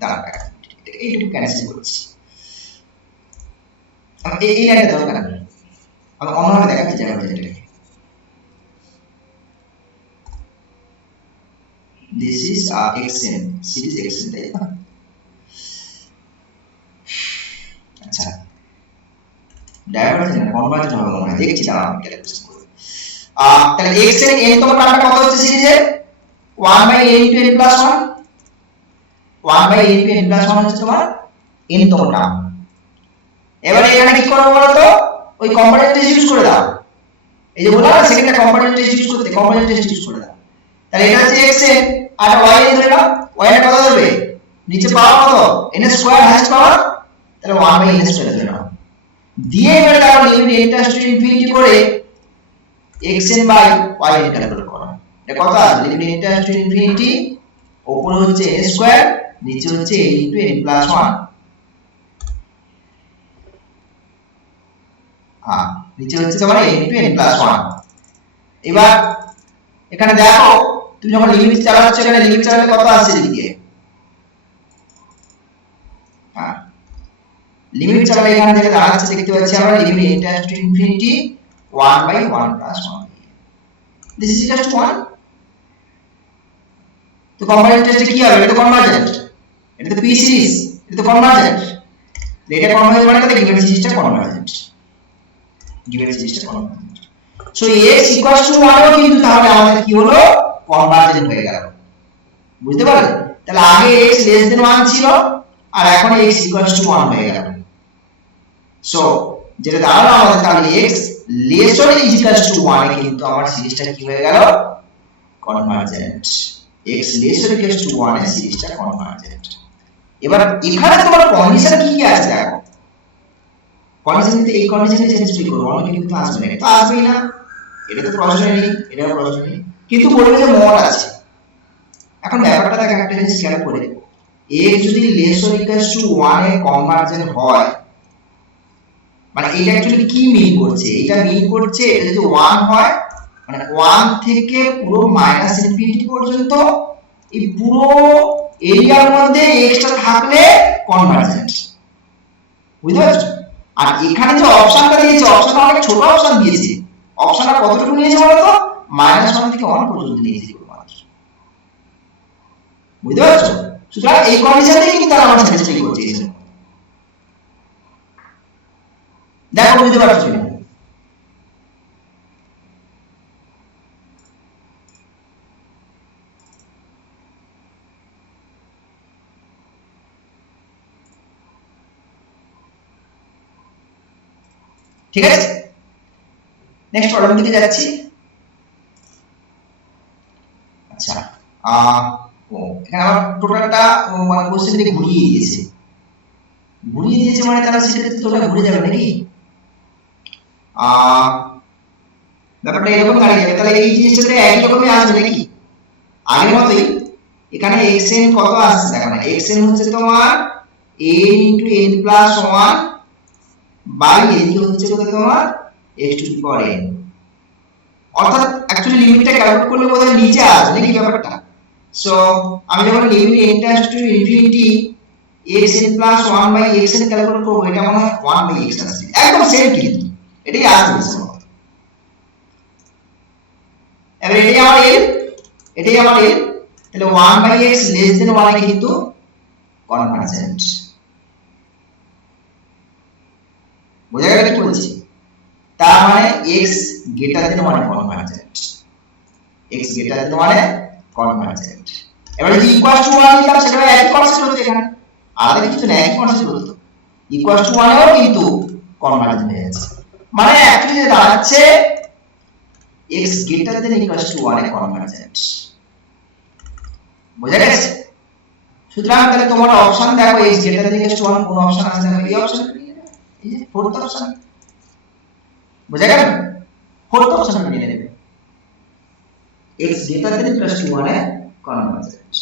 দাঁড়া এইটুকু ক্যান্সেল করছি, আমি এই লাইনটা দরকার নেই, আমি অন্যভাবে দেখাচ্ছি ডাইভারজেন্টটাকে। This is xn series xn তাই না? আচ্ছা ডাইভারজেন্ট না কনভার্জেন্ট হবে মনে হয়, দেখছি দাঁড়াও আমি ক্যালকুলেশন করে। তাহলে xn n তোমার টার্মটা কত হচ্ছে সিরিজে 1/n * n + 1, 1/n * n + 1 হচ্ছে তোমার n তম টার্ম। এবারে এখানে কি করব বলো তো, ওই কম্পারেটর টেস্ট ইউজ করে দাও, এই যে বললাম সেকেন্ডটা কম্পারেটর টেস্ট ইউজ করতে, কম্পারেটর টেস্ট ইউজ করে দাও। তাহলে এটা হচ্ছে xn আর yn ধরে নাও, yn এর কত ধরবে, নিচে পাওয়ার কত n স্কয়ার হাইস্ট পাওয়ার, তাহলে 1/n স্কয়ার ধরে নাও, দিয়ে এবারে দেখো limit n tends to infinity করে xn/yn ক্যালকুলেট করো। এটা কত আসবে, limit n tends to infinity, উপরে হচ্ছে n স্কয়ার, নিচে হচ্ছে n * n + 1, নিচে হচ্ছে তোমার n * n + 1। এবার এখানে দেখো তুমি যখন লিমিট চালাচ্ছ, এখানে লিমিট চালালে কত আসছে এদিকে, লিমিট চালালে এখানে যেটা দাঁড়াচ্ছে দেখতে পাচ্ছি আমরা limit n tends to infinity 1/1 + 1, this is equal to 1। তো কম্পারেটর টেস্টে কি হবে, এটা তো কনভার্জেন্ট, এটা তো পি সিরিজ, এটা তো কনভার্জেন্ট, এটা কনভার্জেন্ট মানে কি গিভেন সিরিজটা কনভার্জেন্ট, গিভেন সিরিজটা কনভার্জেন্ট। সো x = 1 ও কিন্তু তাহলে আমাদের কি হলো, কনভার্জেন্ট হয়ে গেল, বুঝতে পারলে? তাহলে আগে x < 1 ছিল আর এখন x = 1 হয়ে গেল। সো যেটা দাঁড়ালো আমাদের তাহলে x < 1 এ কিন্তু আমার সিরিজটা কি হয়ে গেল, কনভার্জেন্ট, x < 1 এ সিরিজটা কনভার্জেন্ট। এবার এখানে তোমার কন্ডিশন কি কি আছে দেখো, কন্ডিশন কিন্তু এই কন্ডিশনে চেঞ্জ করব, অন্য কিন্তু আসবে না, এটা আসবেই না, এটা তো প্রশ্ন নেই, এটা প্রশ্ন নেই, কিন্তু বলবে যে মড আছে। এখন ব্যাপারটা দেখো একটা জিনিস খেয়াল করে, x যদি < 1 এ কনভার্জেন্ট হয় মানে এটা অ্যাকচুয়ালি কি মিন করছে, এটা মিন করছে এটা যদি 1 হয় মানে 1 থেকে পুরো মাইনাস ইনফিনিটি পর্যন্ত এই পুরো এরিয়ার মধ্যে এক্সটা থাকলে কনভার্জেন্ট, বুঝতে পারছো? আর এখানে যে অপশনটা দিয়েছে অপশনটা অনেক ছোট অপশন দিয়েছে, অপশনটা কতটুকু নিয়েছে বলতো -1 থেকে 1 পর্যন্ত নিয়েছে মাত্র, বুঝতে পারছো? সুতরাং এই কন্ডিশনেই কিন্তু তারা আমরা স্যাটিসফাই করছে। দেখো বুঝতে পারছো কিনা? ঠিক আছে, নেক্সট প্রবলেম দিকে যাচ্ছি। আচ্ছা এখানে আমার টোটালটা মানে কোশ্চেন থেকে ঘুরিয়ে দিয়েছে, ঘুরিয়ে দিয়েছে মানে তারা সেক্ষেত্রে তোমরা ঘুরে যাবে নাকি? ব্যাপারটা এরকম দাঁড়িয়ে যাবে, তাহলে এই জিনিসটাতে একই রকমই আসবে নাকি আগের মতোই? এখানে xn কত আসছে দেখো না, xn হচ্ছে তোমার n * n + 1 বাই এদিকে হচ্ছে কত তোমার x to the power n, অর্থাৎ অ্যাকচুয়ালি লিমিটটা ক্যালকুলেট করলে বোধহয় নিচে আসবে নাকি ব্যাপারটা। সো আমি যখন limit n tends to infinity xn + 1 by xn calculate করব, এটা মনে হয় 1 বাই x আসবে, একদম সেম কিন্তু এটাই আসছে। এবার এটাই আমার l, এটাই আমার l, তাহলে 1 বাই x লেস দেন 1 এ কিন্তু কনভার্জেন্ট, বোঝা গেল কি বলছি? তার মানে x গ্রেটার দেন 1 এ কনভার্জেন্ট, x গ্রেটার দেন 1 এ কনভার্জেন্ট। এবার যদি ইকুয়াল টু 1 নিতাম সেটা একই কনসেপ্ট হতো, এখানে আলাদা কিছু না, একই কনসেপ্ট হতো, ইকুয়াল টু 1 এও কিন্তু কনভার্জেন্ট হয়ে যাচ্ছে, মানে অ্যাকচুয়ালি দাঁড়াচ্ছে x greater than equal to 1 A convergent, বোঝা গেছে? সুতরাং তাহলে তোমার অপশন দেখো x greater than equal to 1 কোন অপশন আছে দেখো, এই অপশন, এই যে ফোর্থ অপশন, বোঝা গেল? ফোর্থ অপশন নিয়ে নেবে, x greater than equal to 1 A convergent.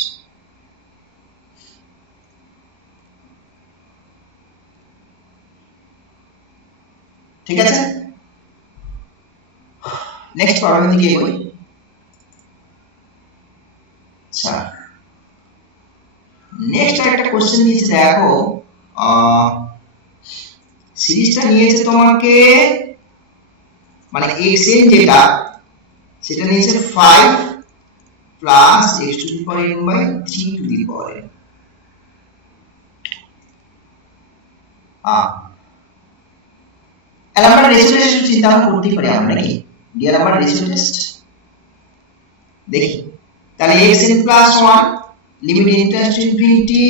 ঠিক আছে, নেক্সট প্রবলেম দিকে এগোই। আচ্ছা নেক্সট একটা কোশ্চেন দিয়েছে দেখো, সিরিজটা নিয়েছে তোমাকে মানে xn যেটা সেটা নিয়েছে 5 plus x to the power n by 3 to the power n। তাহলে আমরা রেশিও টেস্ট চিন্তা করতেই পারি আমরা নাকি, ডিয়ার আমরা রেশিও টেস্ট দেখি। তাহলে xn plus 1 limit n tends to infinity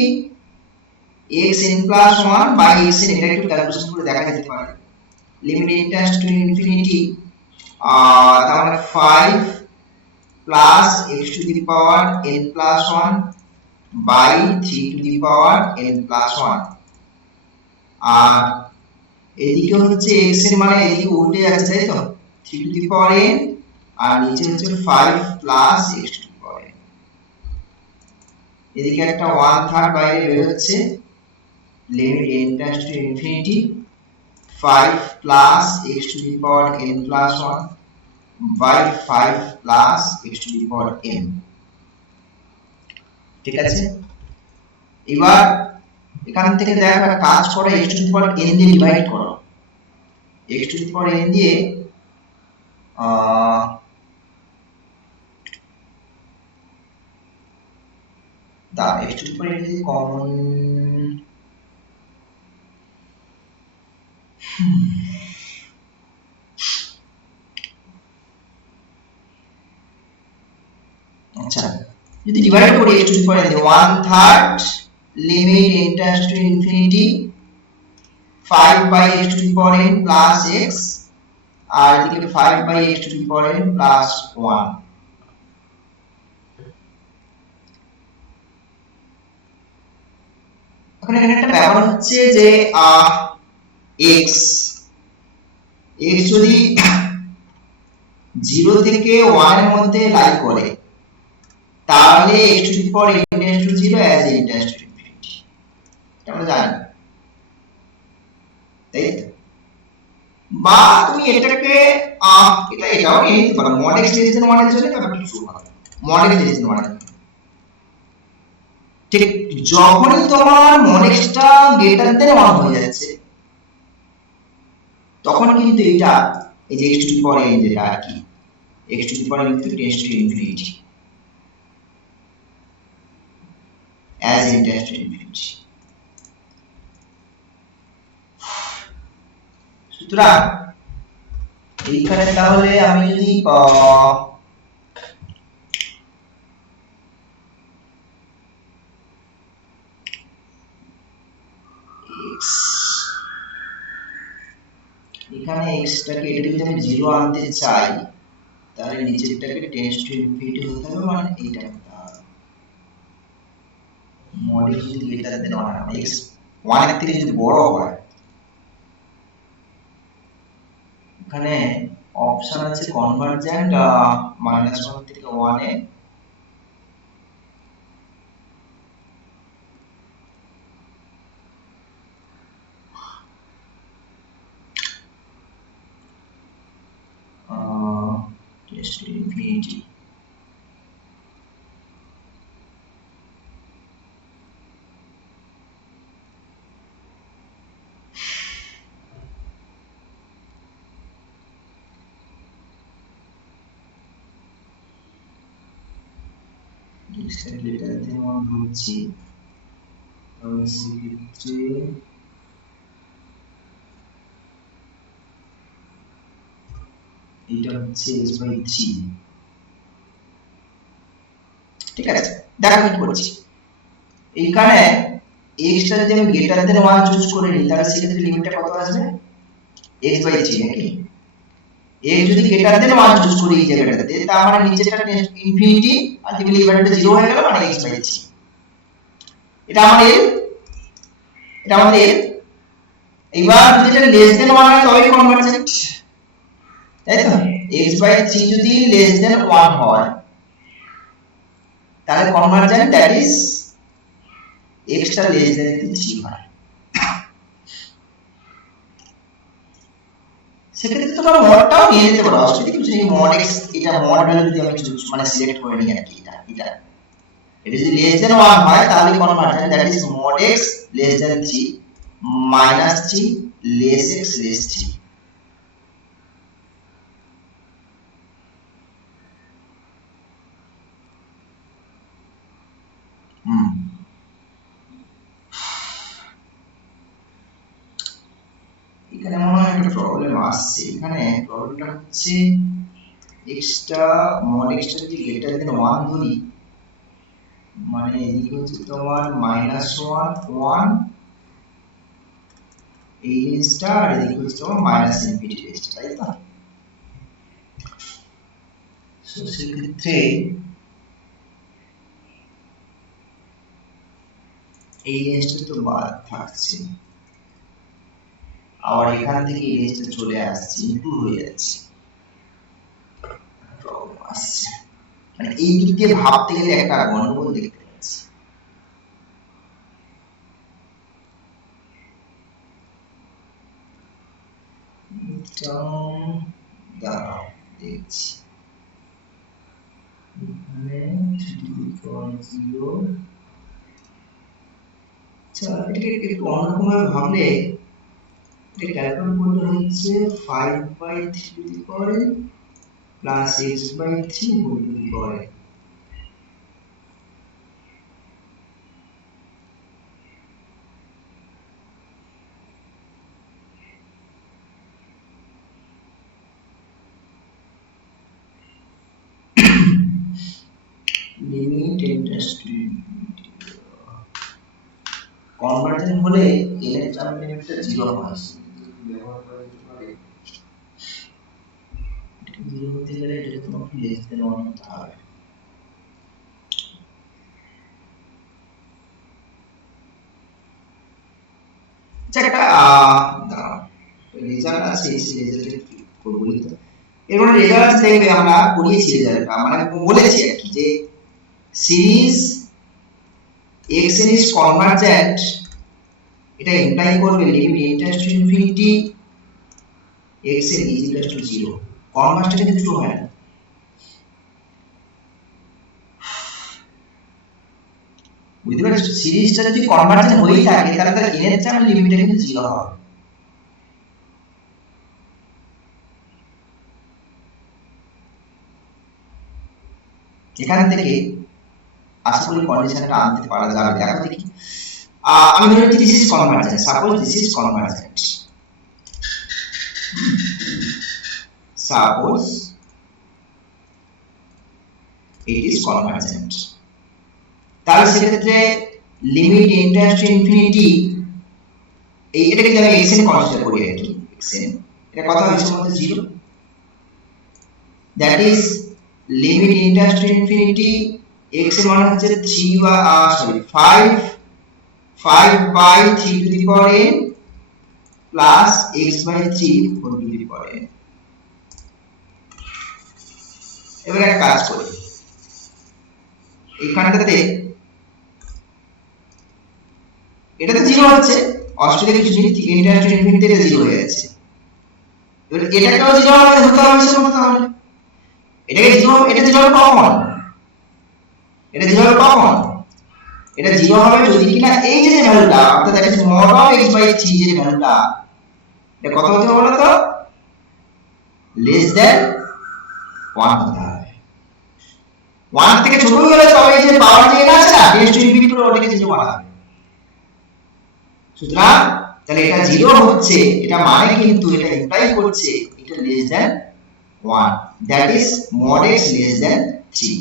xn plus 1 by xn, এটা একটু ক্যালকুলেশন করে দেখা যেতে পারে, limit n tends to infinity তার মানে 5 plus x to the power n plus 1 by 3 to the power n plus 1, আর এদিকে হচ্ছে x এর মানে এদিকে উল্টে যাচ্ছে তাই তো, 3 টু দি পাওয়ার n আর নিচে হচ্ছে 5 plus x to the power n, এদিকে একটা 1/3 বাইরে বের হচ্ছে, limit n tends to infinity 5 plus x to the power n plus 1 by 5 plus x to the power n। ঠিক আছে, এবার এখান থেকে দেখো একটা কাজ করে, x to the power n দিয়ে ডিভাইড করো, x to the power n দিয়ে the x to the power n is common, আচ্ছা যদি ডিভাইড করি x to the power n দিয়ে 1/3 limit n tends to infinity 5 by x to the power n plus x আর এদিকে 5 by x to the power n plus 1। এখন এখানে একটা ব্যাপার হচ্ছে যে x যদি 0 থেকে 1 এর মধ্যে লাই করে তাহলে x to the power n tends to 0 as n tends to infinity, এটা আমরা জানি তাই তো। বা তুমি এটাকে এটাও নিয়ে নিতে পারো mod x less than 1 এর জন্য ব্যাপারটা শুরু হবে mod x less than 1 এর জন্য ঠিক যখনই তোমার mod x টা greater than 1 হয়ে যাচ্ছে তখন কিন্তু এটা এই যে x to the power n যেটা আর কি x to the power n tends to infinity as n tends to infinity সুতরাং এইখানে তাহলে আমি যদি এখানে x টাকে এটা যদি আমি 0 আনতে চাই তাহলে নিচেরটাকে টেন্ডস টু ইনফিনিটি হতে হবে মানে এইটা হতে হবে mod x যদি গ্রেটার দেন 1 x 1 এর থেকে যদি বড় হয় এখানে অপশন আছে কনভার্জেন্ট -1 থেকে 1 এ tends to infinity greater than 1 হচ্ছে আমি সেক্ষেত্রে এটা হচ্ছে x/3 ঠিক আছে দেখো কি করছি এইখানে x টা যদি আমি গ্রেটার দেন 1 চুজ করে নিই তাহলে সেক্ষেত্রে লিমিটটা কত আসবে x/3 নাকি x যদি গ্রেটার দেন 1 চুজ করি এই জায়গাটাতে তার মানে নিচেরটা ইনফিনিটি আলটিমেটলি ভ্যালুটা 0 হয়ে গেল মানে x/3 এটা আমাদের এটা আমাদের এবার যদি এটা লেস দেন 1 হয় তবেই কনভার্জেন্ট তাই তো x/3 যদি লেস দেন 1 হয় তাহলে কনভার্জেন্ট দ্যাট ইজ x টা লেস দেন 3 হয় সেক্ষেত্রে তোমরা মডটাও নিয়ে নিতে পারো অসুবিধা কিছু নেই mod x এটা mod ভ্যালু যদি আমি মানে সিলেক্ট করে নিই আর কি এটা এটা যদি লেস দেন 1 হয় তাহলে convergent that is mod x less than 3 minus 3 less x less 3 এখানে মনে হয় একটা প্রবলেম আসছে এখানে প্রবলেমটা হচ্ছে x টা mod x টা যদি গ্রেটার দেন 1 ধরি মানে এদিকে হচ্ছে তোমার -1 1 এই জিনিসটা আর এদিকে হচ্ছে তোমার মাইনাস ইনফিনিটি রেঞ্জটা তাই তো সো সেক্ষেত্রে এই রেঞ্জটা তো বাদ থাকছে আবার এখান থেকে এই রেঞ্জটা চলে আসছে ইনটু হয়ে যাচ্ছে প্রবলেম আসছে মানে এই দিক দিয়ে ভাবতে গেলে একটা গন্ডগোল দেখতে পাচ্ছি দাঁড়াও দেখছি এখানে 3.0 আচ্ছা এটাকে একটু অন্যরকম ভাবে ভাবলে এটা ক্যালকুলেট করতে হচ্ছে 5/3 plus x/3 whole to the power limit tends to convergent হলে n এর টার্ম লিমিটটা 0 হয় ব্যবহার করা যেতে পারে 0 হতে গেলে এটা তোমাকে লেস দেন 1 হতে হবে একটা রেজাল্ট আছে সেই রেজাল্টে কি করব তো এরপরে রেজাল্ট দেখবে আমরা করিয়েছি রেজাল্টটা মানে বলেছি আর কি যে সিরিজ x সিরিজ কনভার্জেন্ট এটা ইমপ্লাই করবে limit n tends to infinity x এর is equal to 0 কনভার্সটা কিন্তু ট্রু হয় না বুঝতে পারছো সিরিজটা যদি কনভার্জেন্ট হয়েই থাকে তাহলে তার n এর টার্ম লিমিটটা কিন্তু 0 হবে এখান থেকে আশা করি কন্ডিশনটা আনতে পারা যাবে দেখো দেখি আমি ধরে নিচ্ছি this is convergent suppose this is convergent suppose it is convergent তাহলে সেক্ষেত্রে limit n tends to infinity এটা কিন্তু আমি xn কনসিডার করি আর কি xn এটা কত হবে মধ্যে 0 that is limit n tends to infinity x এর মান হচ্ছে 3 বা sorry 5 by 3 to the power n plus x by 3 4 to the power n এবারে একটা কাজ করি এইখানটাতে এটা তো 0 হচ্ছে অস্ট্রেলিয়া কিছু জিনিস ইন্টারন্যাশনাল ইনফিনিটি থেকে 0 হয়ে যাচ্ছে এবার এটাকেও 0 হবে হতে হবে সে মত তাহলে এটাকে 0 এটা 0 হবে কখন এটা 0 হবে কখন এটা 0 হবে যদি কিনা এই যে ভ্যালুটা অর্থাৎ that is mod of x by 3 যে ভ্যালুটা এটা কত হতে হবে বলো তো লেস দ্যান 1 হতে হবে 1 থেকে ছোট হয়ে গেলে তবে এই যে পাওয়ার যে n আছে না টেন্ডস টু ইনফিনিটি পুরো ওটাকে 0 করা হবে সুতরাং তাহলে এটা 0 হচ্ছে এটা মানে কিন্তু এটা ইমপ্লাই করছে এটা less than 1 that is mod x less than 3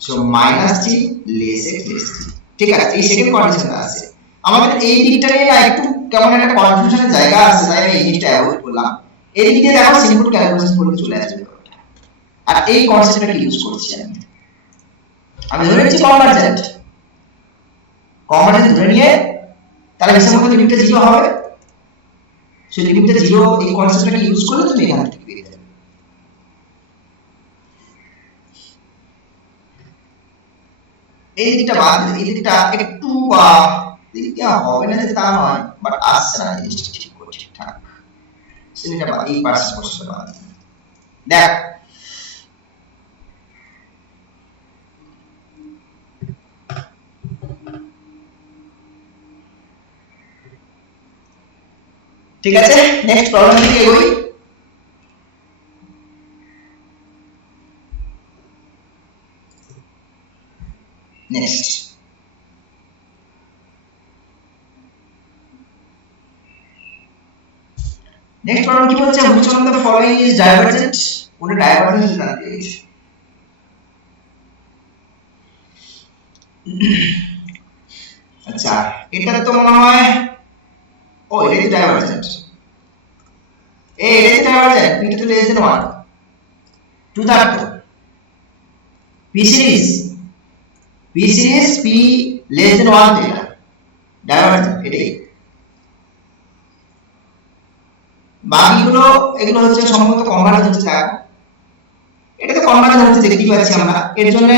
so -3 less x less 3 ঠিক আছে এই সেকেন্ড কন্ডিশনটা আছে আমাদের এই দিকটা নিয়ে না একটু কেমন একটা কনফিউশনের জায়গা আছে তাই আমি এই জিনিসটা অ্যাভয়েড করলাম এই দিক দিয়ে দেখো সিম্পল ক্যালকুলেশন করে চলে আসবে আর এই কনসেপ্টটা ইউজ করছি আমি ধরে নিচ্ছি কনভার্জেন্ট ধরে নিয়ে তাহলে এর মধ্যে লিমিটটা 0 হবে সেই লিমিটটা 0 এই কনসেপ্টটাকে ইউজ করলে তুমি এখান থেকে পেয়ে যাবে এই দিকটা বাদ এই দিকটা একটু দিকটা হবে না যে তা নয় বাট আসছে না জিনিসটা ঠিক করে ঠিকঠাক সেটা বাদ এই পার্সেন্ট কোশ্চেন বাদ দেখ ঠিক আছে নেক্সট প্রবলেম দিকে এগোই নেক্সট নেক্সট প্রবলেম কি বলছে which one of the following is divergent কোনটা ডাইভারজেন্ট জানা দিয়েছে আচ্ছা এটা তো মনে হয় ও এটা ডাইভারজেন্ট এটা divergent p to less than 1 to that p series p less than 1 এটা ডাইভারজেন্ট এটাই বাকিগুলো এগুলো হচ্ছে সম্ভবত কনভার্জ হচ্ছে দেখো এটা তো কনভার্জ হচ্ছে দেখতে পাচ্ছি আমরা এর জন্য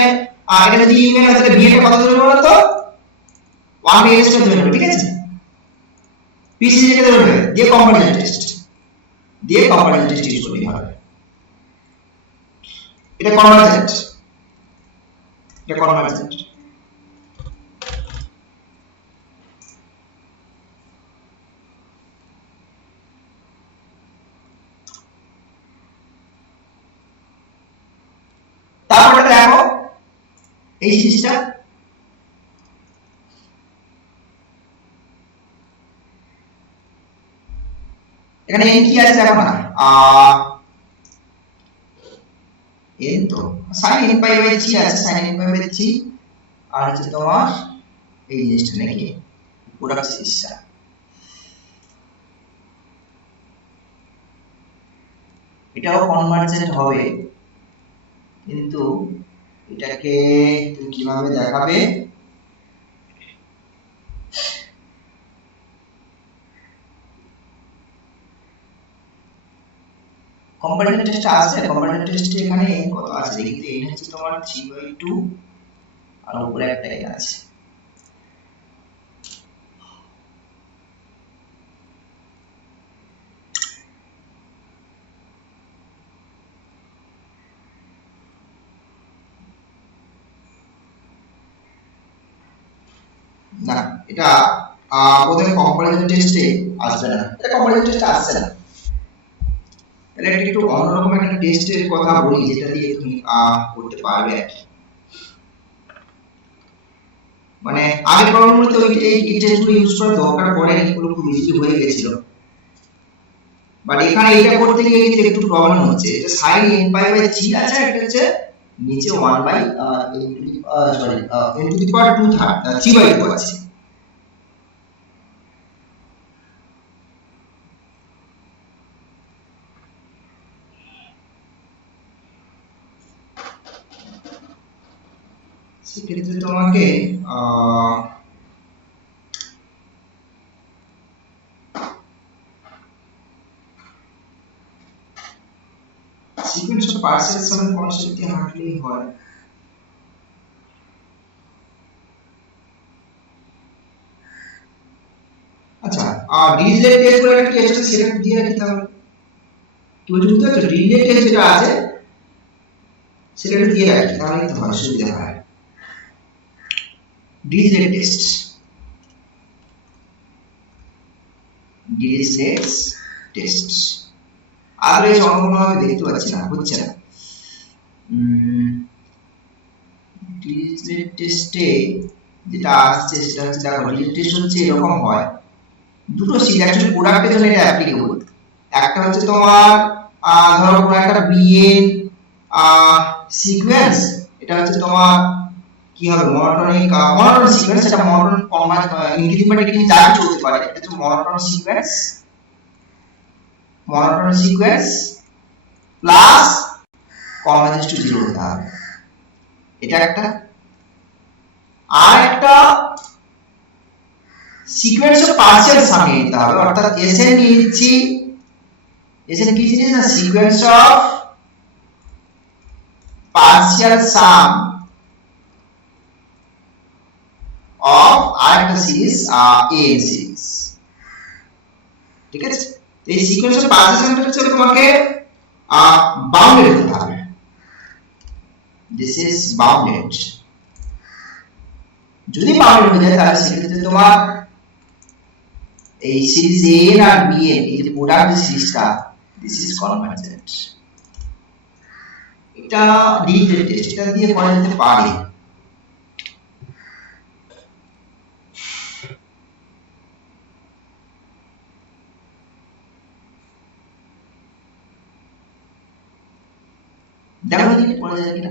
এটা যদি ইমেল আছে তাহলে b এর কত ধরে বলো তো 1 এর স্কয়ার ধরে নেবে ঠিক আছে p series কে ধরে নেবে দিয়ে কনভার্জেন্ট টেস্ট ইউজ করতে হবে এটা কনভার্জেন্ট তারপরে দেখো এই জিনিসটা এখানে n কি আছে দেখো না n তো sin n পাই বাই 3 আছে sin n পাই বাই 3 আর হচ্ছে তোমার এই জিনিসটা নাকি প্রোডাক্ট সিরিজটা এটাও কনভার্জেন্ট হবে কিন্তু এটাকে তুমি কিভাবে দেখাবে কম্পারিজন টেস্ট আছে কম্পারিজন টেস্টে এখানে n কত আছে দেখি তো n হচ্ছে তোমার 3/2 আর উপরে একটা n আছে না, এটা প্রথমে কম্পারিজন টেস্টে আসবে না, এটা কম্পারিজন টেস্টে আসছে না। তাহলে এটা একটু অন্যরকম একটা টেস্টের কথা বলি যেটা দিয়ে তুমি করতে পারবে আর কি। মানে আগের প্রবলেমগুলোতে ওই এই টেস্টগুলো ইউজ করার দরকার পড়ে, এগুলো খুব ইজি হয়ে গেছিল। বাট এখানে এটা করতে গিয়ে কিন্তু একটু প্রবলেম হচ্ছে। এটা sin n pi বাই 3 আছে, এটা হচ্ছে নিচে 1 by n to the power 2 3 by 2 আছে। সেক্ষেত্রে তোমাকে sequence of partial sum concept দিয়ে হাঁটলেই হয়। আচ্ছা, ডিরিচলেট টেস্ট বলে একটা টেস্ট আছে, সেটা দিয়ে রাখি তাহলে। তুমি বুঝতে পারছো, ডিরিচলেট টেস্ট যেটা আছে সেটা দিয়ে রাখি, তাহলে একটু ভালো সুবিধা হয়। ডিরিচলেট টেস্ট, ডিরিচলেট টেস্ট আদরে সম্পূর্ণভাবে দেখতে পাচ্ছি না, হচ্ছে না। ডিরিচলেট টেস্টে যেটা আসছে সেটা হচ্ছে, দেখো ডিরিচলেট টেস্ট হচ্ছে এরকম হয়, দুটো সিজ অ্যাকচুয়ালি প্রোডাক্টের জন্য এটা অ্যাপ্লিকেবল। একটা হচ্ছে তোমার ধরো কোনো একটা বিএন সিকোয়েন্স, এটা হচ্ছে তোমার কি হবে মনোটোনিক সিকোয়েন্স, এটা মনোটোন ইনক্রিমেন্ট ডিক্রিমেন্ট যা কিছু হতে পারে, এটা হচ্ছে monotone sequence plus convergence to 0 হতে হবে, এটা একটা। আর একটা সিকোয়েন্স অফ পার্সিয়াল সাম নিতে হবে, অর্থাৎ এসএন নিয়ে নিচ্ছি, এসএন কি জিনিস না, sequence of partial sum of আরেকটা সিরিজ an সিরিজ, ঠিক আছে। এই সিকোয়েন্স অফ পার্সিয়াল সামটা হচ্ছে তোমাকে বাউন্ডেড হতে হবে, দিস ইজ বাউন্ডেড। যদি বাউন্ডেড হয়ে যায় তাহলে সেক্ষেত্রে তোমার এই সিরিজ an আর bn, এই যে প্রোডাক্ট সিরিজটা, দিস ইজ কনভার্জেন্ট। এটা ডিরিচলেট টেস্ট, এটা দিয়ে করা যেতে পারে। দেখো দেখি পড়া যায় কিনা।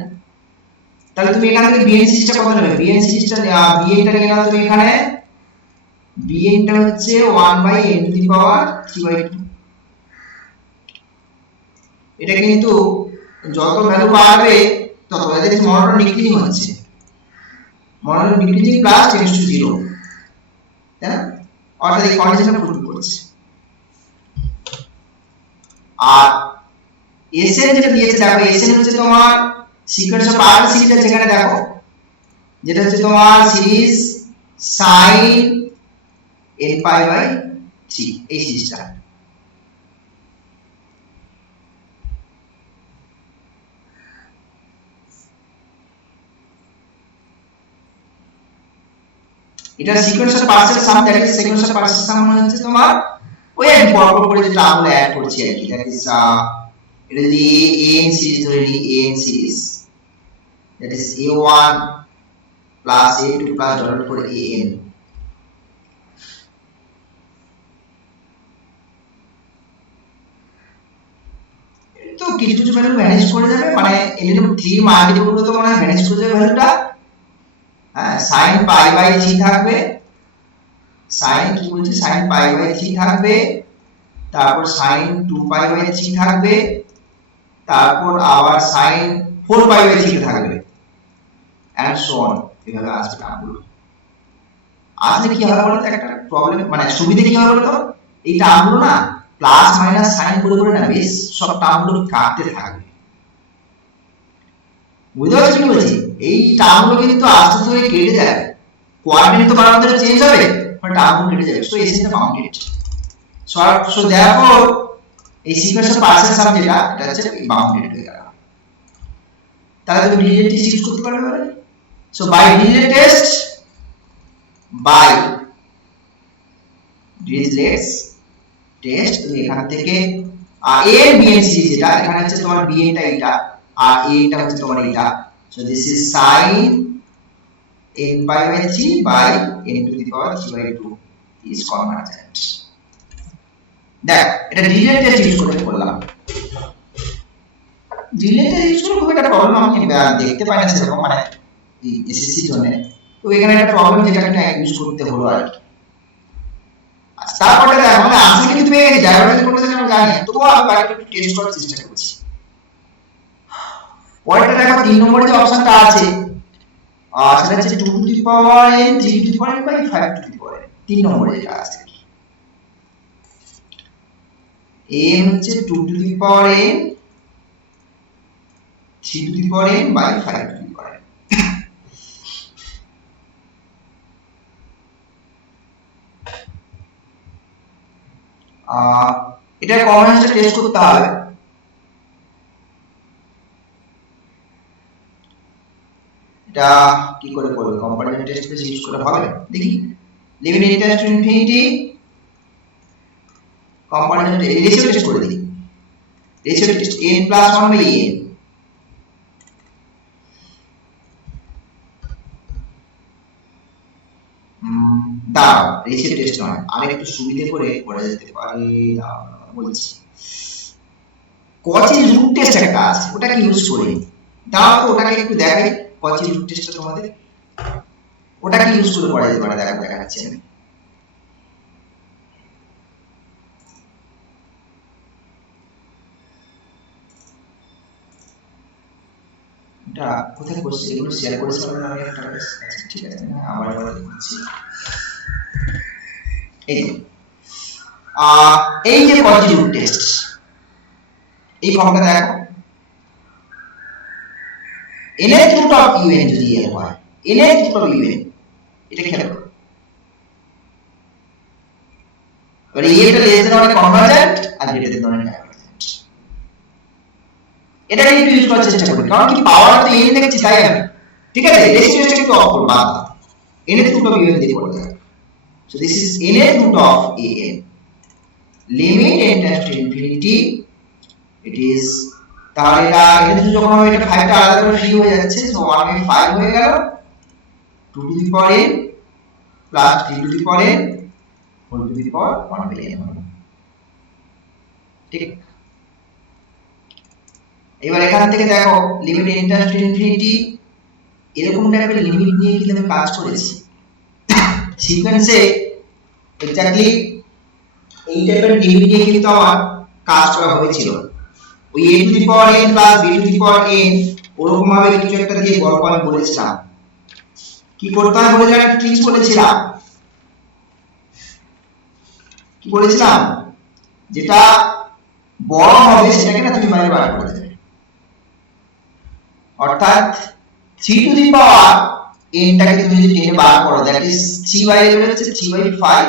তাহলে তুমি এখান থেকে বিএন সিরিজটা কত নেবে, বিএনটা নিয়ে নাও তুমি এখানে। বিএনটা হচ্ছে 1 by n to the power 3 by 2। এটা কিন্তু যত ভ্যালু বাড়বে তত এদের মনোটোন ডিক্রিজিং হচ্ছে, monotone decreasing plus tends to 0, তাই না? অর্থাৎ এই কন্ডিশনটা ফুলফিল করছে। আর এসএন যেটা দিয়েছে, দেখো এসএন হচ্ছে তোমার সিকোয়েন্স অফ পার্ট সিরিজ আছে এখানে, দেখো যেটা হচ্ছে তোমার series sin n pi by 3, এই সিরিজটা। এটা sequence of partial sum, that is sequence of partial sum মানে হচ্ছে তোমার ওই এক পরপর করে যেটা আমরা অ্যাড করছি আর কি, দ্যাট ইজ এটা যদি an সিরিজ ধরে নিই, an series that is a1 plus a2 plus dot করে an। তো কিছু কিছু ভ্যালু ম্যানেজ করে যাবে, মানে এলিমেন্ট 3 মাল্টিপল গুলো তো মনে হয় ম্যানেজ করে যাবে ভ্যালুটা। হ্যাঁ, sin pi বাই 3 থাকবে, sin কি বলছি, sin pi বাই 3 থাকবে, তারপর sin 2 pi বাই 3 থাকবে, তারপর আবার sin 4 pi বাই 3 থাকবে, and so on। এভাবে আসবে টার্মগুলো। আসলে কি হবে বলতো, একটা প্রবলেম মানে সুবিধা কি হবে বলতো, এই টার্মগুলো না প্লাস মাইনাস সাইন করে করে না বেশ সব টার্মগুলো কাটতে থাকবে। বুঝতে পারছো কি বলছি, এই টার্মগুলো কিন্তু আস্তে আস্তে করে কেটে যাবে, কোঅর্ডিনেট তো বারবার চেঞ্জ হবে, বাট টার্মগুলো কেটে যাবে। So S is the bounded. So therefore এই সিকোয়েন্স অফ পার্সিয়াল সাম যেটা, এটা হচ্ছে বাউন্ডেড হয়ে গেল। তাহলে তুমি ডিরিচলেট টেস্ট ইউজ করতে পারবে। So by Dirichlet test by Dirichlet's test. তুমি এখান থেকে a এর bn সিরিজ যেটা এখানে হচ্ছে তোমার bn টা এটা আর a টা হচ্ছে তোমার এটা, so this is sin n pi by 3 by n to the power 3 by 2 is convergent। দেখ এটা ডিরিচলেট টেস্ট ইউজ করে করলাম। ডিরিচলেট টেস্ট ইউজ করে খুব একটা প্রবলেম আমি দেখতে পাই না সেরকম, মানে এসএসসি জন্য। তো এখানে একটা প্রবলেম যেটা কিনা ইউজ করতে হলো আর কি। তারপরে দেখো মানে আনসার কিন্তু পেয়ে গেছি, ডায়াগোনাল করতেছেন আমি জানি, তবুও আমি বাকিটা একটু টেস্ট করার চেষ্টা করছি। পরেরটা দেখো 3 নম্বরে যে অপশনটা আছে সেটা হচ্ছে 2 to the power n 3 to the power n by 5 to the power n। 3 নম্বরে যেটা আছে n হচ্ছে 2 to the power n 3 to the power n by 5 to the power n। এটা কমনসটা টেস্ট করতে হবে। এটা কি করে করবে, কম্পারিজন টেস্ট কেস ইউজ করে হবে, দেখি। Limit n tends to infinity comparison ratio test করে দেখি। Ratio test n plus 1 by n, দাও রেশিও টেস্ট নয়, আরেকটু সুবিধা করে করা যেতে পারে, দাও বলছি। কচি রুট টেস্ট একটা আছে, ওটা কি ইউজ করি, দাও তো ওটাকে একটু দেখাই। কচি রুট টেস্টটা তোমাদের ওটা কি ইউজ করে করা যেতে পারে, দেখাচ্ছি আমি। এটা কোথায় করছি, এগুলো শেয়ার করেছিলাম না আমি একটা, ঠিক আছে আবার দেখছি। এই যে কচি রুট টেস্ট, এই ফর্মটা দেখো, nth root of un যদি n হয়, nth root of un, এটা খেয়াল করো। এবারে এটা লেস দেন অনেক কনভার্জেন্ট আর গ্রেটার দেন অনেক ডাইভারজেন্ট। এটা একটু ইউজ করার চেষ্টা করি, কারণ কি পাওয়ার তো n দেখছি তাই আমি, ঠিক আছে রেশিও টেস্ট একটু অফ করব, nth root of un দিয়ে পড়ে যাবে। so this is nth root of an, limit n tends to infinity, it is, তাহলে এটা এখানে যখন হবে এটা 5 টা আলাদা করে ফ্রি হয়ে যাচ্ছে, সো 1 বাই 5 হয়ে গেল 2 to the power n plus 3 to the power n whole to the power 1 by n হলো, ঠিক। এবার এখান থেকে দেখো limit n tends to infinity, এরকম টাইপের লিমিট নিয়ে কিন্তু আমি কাজ করেছি সিকোয়েন্সে, এক্স্যাক্টলি এই টাইপের লিমিট নিয়ে কিন্তু আমার কাজ করা হয়েছিল। ওই a two the power n plus b two the power n ওরকম ভাবে কিছু একটা দিয়ে গল্প আমি বলেছিলাম। কি করতে হয় বলে একটা ট্রিক্স বলেছিলাম, কি বলেছিলাম, যেটা বড় হবে সেটাকে না তুমি বাইরে বার করে দেবে, অর্থাৎ 3 টু দি পাওয়ার n টাকে তুমি যদি 10 এ বার করো, দ্যাট ইজ 3 বাইরে বের হচ্ছে 3 বাই 5,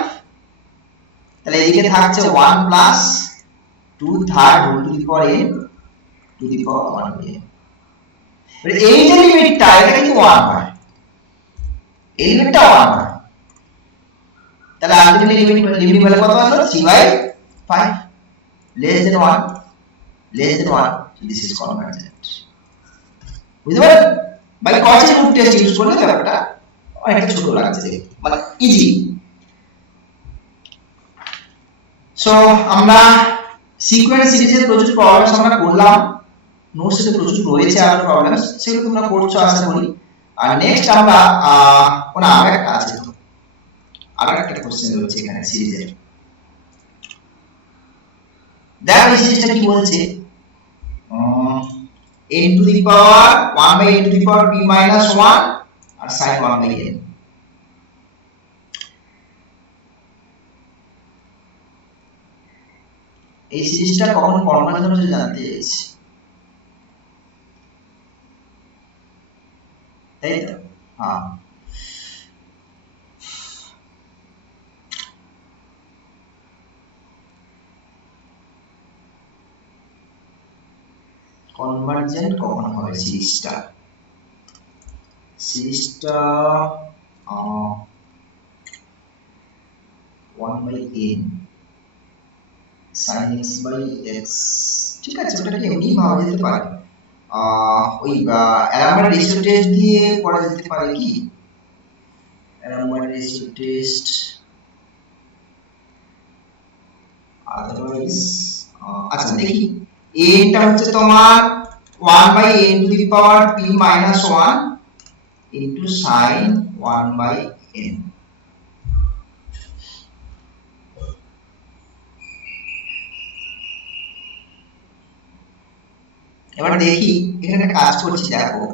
তাহলে এদিকে থাকছে 1 plus 2 third whole to the power n to the power 1 by n। এই যে লিমিটটা এটা কিন্তু 1 হয়, এই লিমিটটা 1 হয়, তাহলে আলটিমেটলি লিমিট ভ্যালু কত আসলো 3 by 5, less than 1, less than 1, so this is convergent। বুঝতে পারলে, বাই কচি রুট টেস্ট ইউজ করলে ব্যাপারটা অনেকটা ছোট লাগছে, মানে ইজি। সো আমরা সিকোয়েন্স সিরিজের প্রচুর প্রবলেমস আমরা করলাম, নোটসে প্রচুর রয়েছে আর প্রবলেমস, সেগুলো তোমরা করছো আশা করি। আর নেক্সট আমরা কোন আরেকটা আছে, তো আরেকটা কোশ্চেন রয়েছে এখানে সিরিজের, দেখো এই সিরিজটা কি বলছে, n to the power 1 by n to the power p minus 1 R sin 1 by n। এই সিরিজটা কখন কনভার্জেন্ট হচ্ছে জানতে চাইছি, তাই তো, হ্যাঁ কনভার্জেন্ট কখন হবে সিরিজটা, সিরিজটা 1/n sin x by x, ঠিক আছে, ওটাকে এমনি ভাবা যেতে পারে। ওই অ্যালামবার্ট রেশিও টেস্ট দিয়ে করা যেতে পারে কি, অ্যালামবার্ট রেশিও টেস্ট, আদারওয়াইজ আচ্ছা দেখি n টা হচ্ছে তোমার 1/n two the power p minus 1 into sin 1/n। এবার দেখি এখানে একটা কাজ করছি, দেখো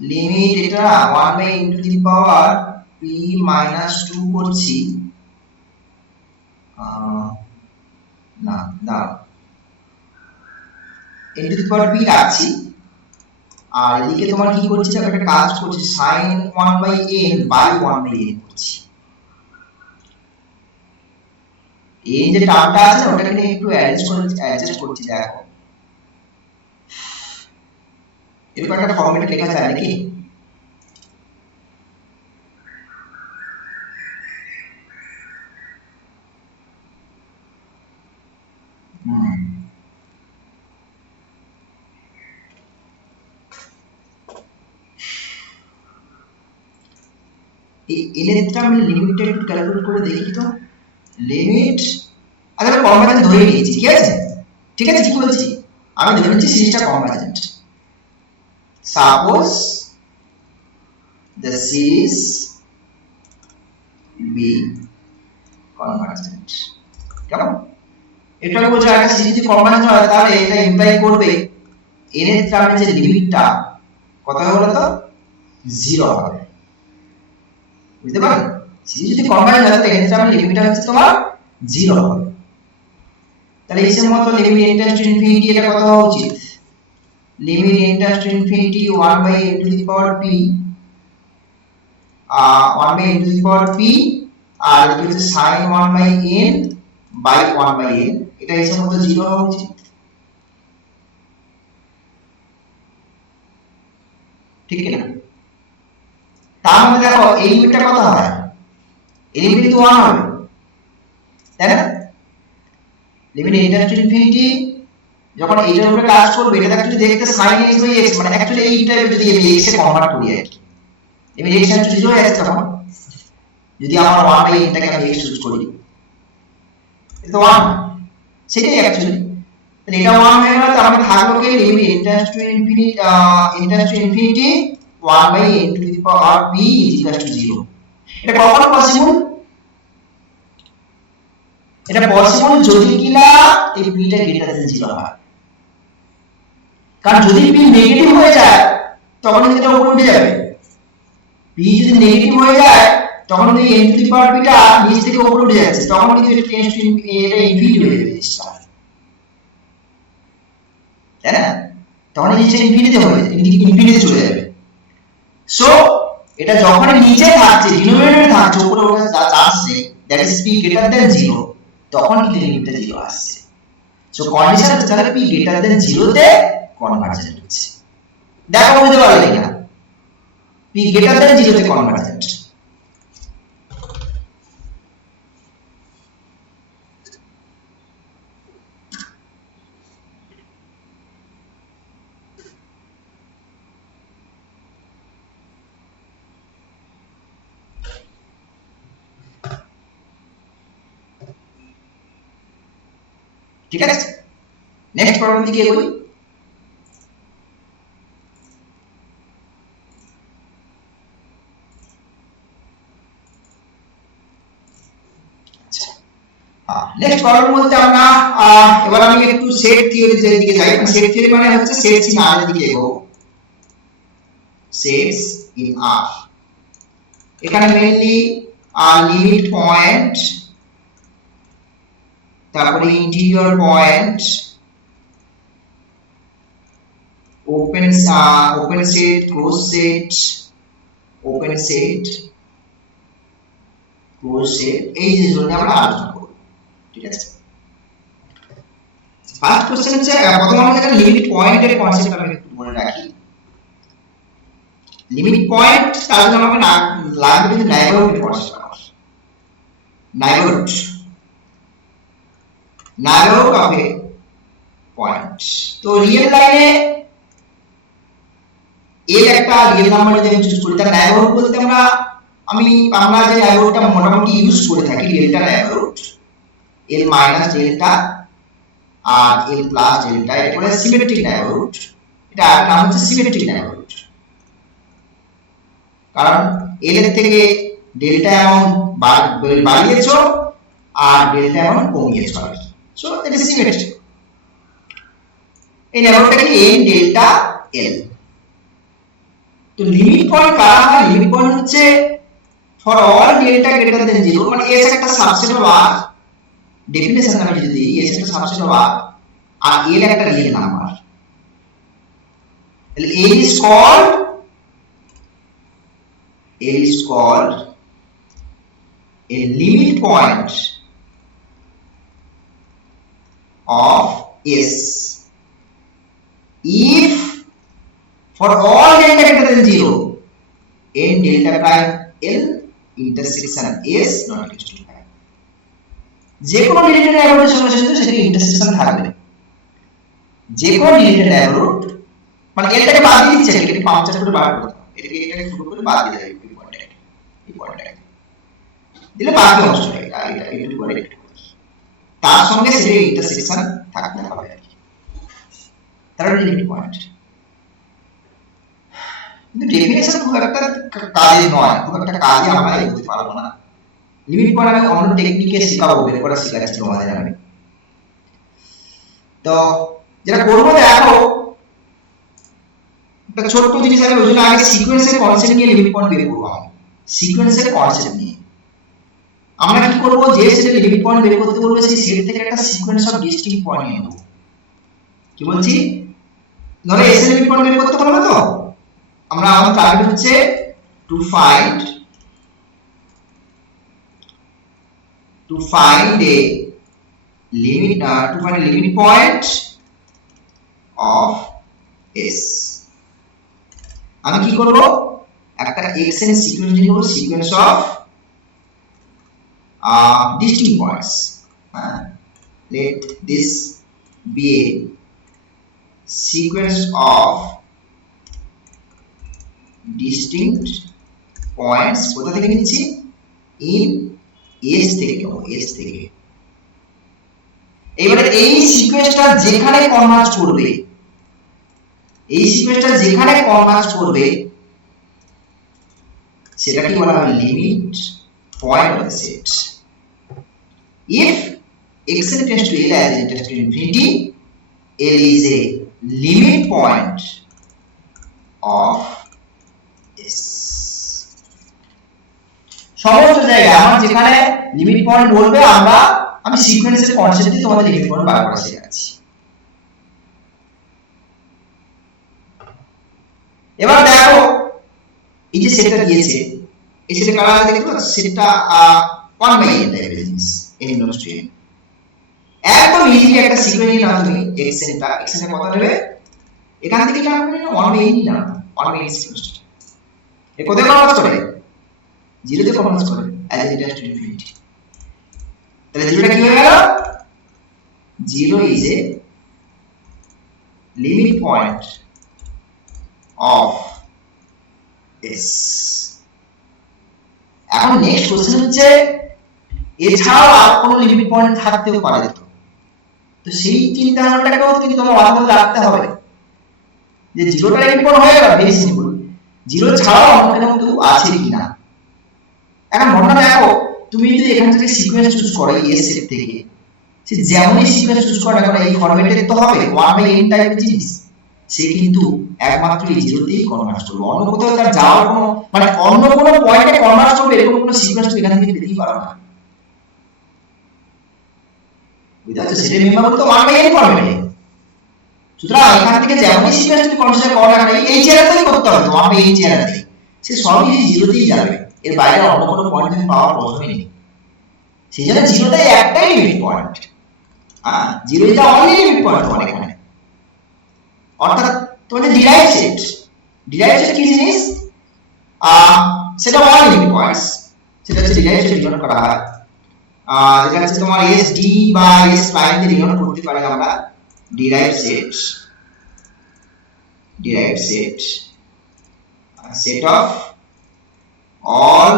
লিমিট এটা 1/n two the power p minus 2 করছি, না না n to the power p রাখছি, আর এদিকে তোমার কি করছি, একটা কাজ করছি sin 1/n by 1/n করছি। এই যে টার্মটা আছে ওটাকে নিয়ে একটু অ্যাডজাস্ট করছি, দেখো এরকম একটা ফরম্যাটে লেখা যায় নাকি, এই এলেটা আমি লিমিটটা একটু ক্যালকুলেট করে দেখি তো, লিমিট আচ্ছা আমি কনভার্জেন্ট ধরে নিয়েছি, ঠিক আছে, ঠিক আছে, কি বলছি আমি ধরে নিচ্ছি সিরিজটা convergent, suppose the series be convergent, কেমন, এটা বলছে একটা সিরিজ যদি কনভার্জেন্ট হয় তাহলে এটা ইমপ্লাই করবে n এর টার্মে যে লিমিটটা কত হবে বলো তো 0 হবে, বুঝতে পারলে, সিরিজ যদি কনভার্জেন্ট হয় তাহলে n এর টার্মে লিমিটটা হচ্ছে তোমার 0 হবে, তাহলে এর মতো limit n tends to infinity এটা কত হওয়া উচিত, limit n tends to infinity 1/n two the power p 1/n two the power p, আর এটা হচ্ছে sin 1/n by 1/n, এটা এর মতো 0 হওয়া উচিত, ঠিক কি না, তার মানে দেখো এই লিমিটটা কত হয়, এই লিমিট তো 1 হবে, তাই না, limit n tends to infinity যখন এইটার উপরে কাজ করবে এটা অ্যাকচুয়ালি দেখতে sin x by x, মানে অ্যাকচুয়ালি এই টাইপের যদি আমি x এ কনভার্ট করি আর কি, লিমিট x টেন্ডস টু 0 আসছে তখন যদি আমার 1/n টাকে আমি x চুজ করি এটা তো 1, সেটাই অ্যাকচুয়ালি, তাহলে এটা 1 হয়ে গেল, তার মানে থাকলো কি limit n tends to infinity 1/n two the power p is equal two 0, এটা কখন পসিবল, এটা পসিবল যদি কিনা এই p টা গ্রেটার দ্যান 0 হয়, কারণ যদি p নেগেটিভ হয়ে যায় তখন এটা উপরে উঠে যাবে, p যদি নেগেটিভ হয়ে যায় তখন এই n to the power p টা নিচ থেকে উপরে উঠে যাচ্ছে, তখন কিন্তু এটা টেন্ডস টু এটা ইনফিনিটি হয়ে যাবে জিনিসটা, তাই না, তখন এই জিনিসটা ইনফিনিটি হয়ে যাবে, ইনফিনিটি চলে যাবে, সো এটা যখন নিচে থাকছে ডিনোমিনেটরে থাকছে উপরে ওঠার চান্স নেই, that is p greater than 0, তখন কিন্তু লিমিটটা 0 আসছে, সো কন্ডিশন হচ্ছে তাহলে p গ্রেটার দ্যান 0 তে কনভার্জেন্ট হচ্ছে, দেখো বুঝতে পারলে কিনা, p গ্রেটার দ্যান 0 তে কনভার্জেন্ট, ঠিক আছে, নেক্সট প্রবলেম দিকে এগোই, নেক্সট প্রবলেম বলতে আমরা এবার আমি একটু সেট থিওরির দিকে যাই, সেট থিওরি মানে হচ্ছে সেটস ইন আর এর দিকে এগোবো, সেটস ইন আর, এখানে মেইনলি লিমিট পয়েন্ট, তারপরে interior point, open set, close set, open set, close set, এই জিনিসগুলো নিয়ে আমরা আলোচনা করব, ঠিক আছে, ফার্স্ট কোশ্চেন হচ্ছে প্রথমে আমরা একটা লিমিট পয়েন্টের কনসেপ্ট আমি একটু মনে রাখি, লিমিট পয়েন্ট তার জন্য আমাকে লাগবে কিন্তু neighbourhood concept, neighborhood of a point. তো রিয়েল লাইনে এর একটা রিয়েল নাম্বার যদি আমি চুজ করি, তার neighborhood বলতে আমরা যে neighborhoodটা মোটামুটি ইউজ করে থাকি, রিয়েলটা neighborhood l মাইনাস ডেল্টা আর l প্লাস ডেল্টা, এটা বলে সিমেট্রিক neighborhood। এটা আর নাম হচ্ছে সিমেট্রিক neighborhood, কারণ l এর থেকে ডেল্টা অ্যামাউন্ট বাড়িয়েছো আর ডেল্টা অ্যামাউন্ট কমিয়েছো আর কি, সো এটা সিমেট্রিক। এই neighborhoodটা কি n ডেল্টা l। তো লিমিট পয়েন্ট কারা হয়? লিমিট পয়েন্ট হচ্ছে for all delta greater than 0, মানে s একটা সাবসেট অফ r, ডেফিনিশন আমি যদি দিই s একটা সাবসেট অফ r আর l একটা রিয়েল নাম্বার, তাহলে l is called a limit point of s if for all delta greater than 0 n delta prime l intersection s not equal to 5। যে কোনো related নেইবারহুডের সঙ্গে সেটা intersection থাকবে, যে কোনো রিলেটেড নেইবারহুড, মানে এটাকে বাদ দিয়ে দিচ্ছে, এটাকে 5 করে বার করতে হবে, এটাকে শুরু করে বাদ দিয়ে দেবে এই পয়েন্টটাকে দিলে বাকি অংশটা এটা একটু করে তার সঙ্গে সেটা ইন্টারসেকশন থাকতে হবে আর কি, তার লিমিট পয়েন্ট। কিন্তু ডেফিনিশন খুব একটা কাজে নয়, খুব একটা কাজে আমরা এগোতে পারবো না। লিমিট পয়েন্ট আমি অন্য টেকনিকে শেখাবো, বের করা শেখাচ্ছি তোমাদের আমি। তো যেটা করবো দেখো, একটা ছোট্ট জিনিস আমি ওই জন্য আগে সিকোয়েন্সের কনসেপ্ট নিয়ে লিমিট পয়েন্ট বের করবো। সিকোয়েন্সের কনসেপ্ট নিয়ে আমরা কি করবো, যে সেটের লিমিট পয়েন্ট বের করতে বলবে সেই সেট থেকে একটা সিকোয়েন্স অফ ডিস্টিংক্ট পয়েন্ট নিয়ে নেব। কি বলছি, ধরো এস এর লিমিট পয়েন্ট বের করতে বলবে, তো আমাদের টার্গেট হচ্ছে to find a limit point of s। আমি কি করব, একটা x এর সিকোয়েন্স নিব, sequence of distinct points, let this be a sequence of distinct points, কোথা থেকে নিচ্ছি, in s থেকে নেব, s থেকে। এবারে এই সিকোয়েন্সটা যেখানে কনভার্জ করবে, সেটা কি বলা হয়, limit point of the set. if x tends to l as n tends to infinity, l is a limit point of s। সমস্ত জায়গায় আমার যেখানে লিমিট পয়েন্ট বলবে আমি সিকোয়েন্সের কনসেপ্ট দিয়ে তোমাদের লিমিট পয়েন্ট বার করা শেখাচ্ছি। এবার দেখো এই যে সেটটা দিয়েছে, এই সেটে কারা আছে দেখতে পাচ্ছ, সেটটা 1/n টাইপের জিনিস, n belongs to n। একদম ইজিলি একটা সিকোয়েন্স নিয়ে নাও তুমি, x এর কত নেবে, এখান থেকে কি আমরা 1/n নিয়ে নাও, 1/n সিকোয়েন্স এ কোথায় কনভার্জ করে, 0 তে কনভার্জ করে as it tends to infinity। তাহলে 0টা কি হয়ে গেল, 0 is a limit point of s। এখন নেক্সট কোশ্চেন হচ্ছে, এছাড়াও আর কোনো লিমিট পয়েন্ট থাকতেও পারে, তো সেই চিন্তা ভাবনাটাকেও কিন্তু তোমার মাথার মধ্যে রাখতে হবে যে 0টা লিমিট পয়েন্ট হয়ে গেল, ভেরি সিম্পল, 0 ছাড়াও অন্য কোনো কিছু আছে কিনা। এখন মনে দেখো, তুমি যদি এখান থেকে সিকোয়েন্স চুজ করো এই সেট থেকে, সে যেমনই সিকোয়েন্স চুজ করে না এই ফরম্যাটে তো হবে 1/n টাইপের জিনিস, সে কিন্তু একমাত্র এই 0 তেই কনভার্জ করবে, অন্য কোথাও তার যাওয়ার কোনো, মানে অন্য কোনো পয়েন্টে কনভার্জ করবে এরকম কোনো সিকোয়েন্স তুমি এখান থেকে পেতেই পারো না। বুঝতে পারছো, সেটা মেম্বার তো 1/n ফরম্যাটে। সুতরাং এখান থেকে যেমনই সিকোয়েন্স তুমি কনসিডার করো না এই চেয়ারটাই করতে হবে, 1/n চেয়ারটাই, সে সবই 0 তেই যাবে, এর বাইরে অন্য কোনো পয়েন্ট তুমি পাওয়ার প্রশ্নই নেই। সেই জন্য 0টাই একটাই limit point, 0 is the only limit point তোমার এখানে। অর্থাৎ তোমাদের ডিরাইভ সেট কি জিনিস, সেটা ওয়ান লিমিট পয়েন্টস, সেটা হচ্ছে ডিরাইভ সেট ডিনোট করা হয় যেটা হচ্ছে তোমার এস ডি বা এস প্রাইম দিয়ে ডিনোট করতে পারি আমরা derived set of all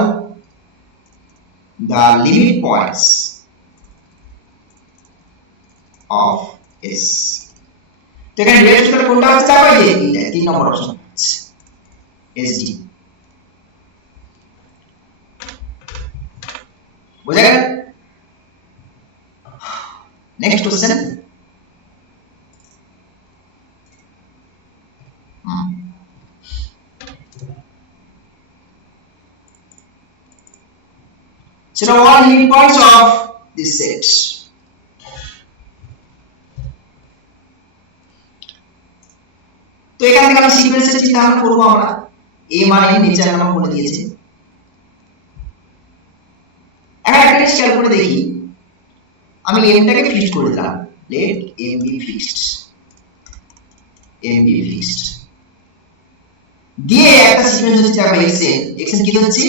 the limit points of S তো এখানে derived set কোনটা হচ্ছে দেখো এই যে 3 নম্বর অপশন হচ্ছে SD বুঝা গেল next question So now all limit points of this set. তো এখান থেকে আমরা সিকোয়েন্সের চিন্তা ভাবনা করব আমরা a মানে নিচে আমরা বলে দিয়েছি এখন একটা জিনিস খেয়াল করে দেখি আমি m টাকে ফিক্সড করে দিলাম let m be fixed দিয়ে একটা সিকোয়েন্স হচ্ছে আমরা xn কি হচ্ছে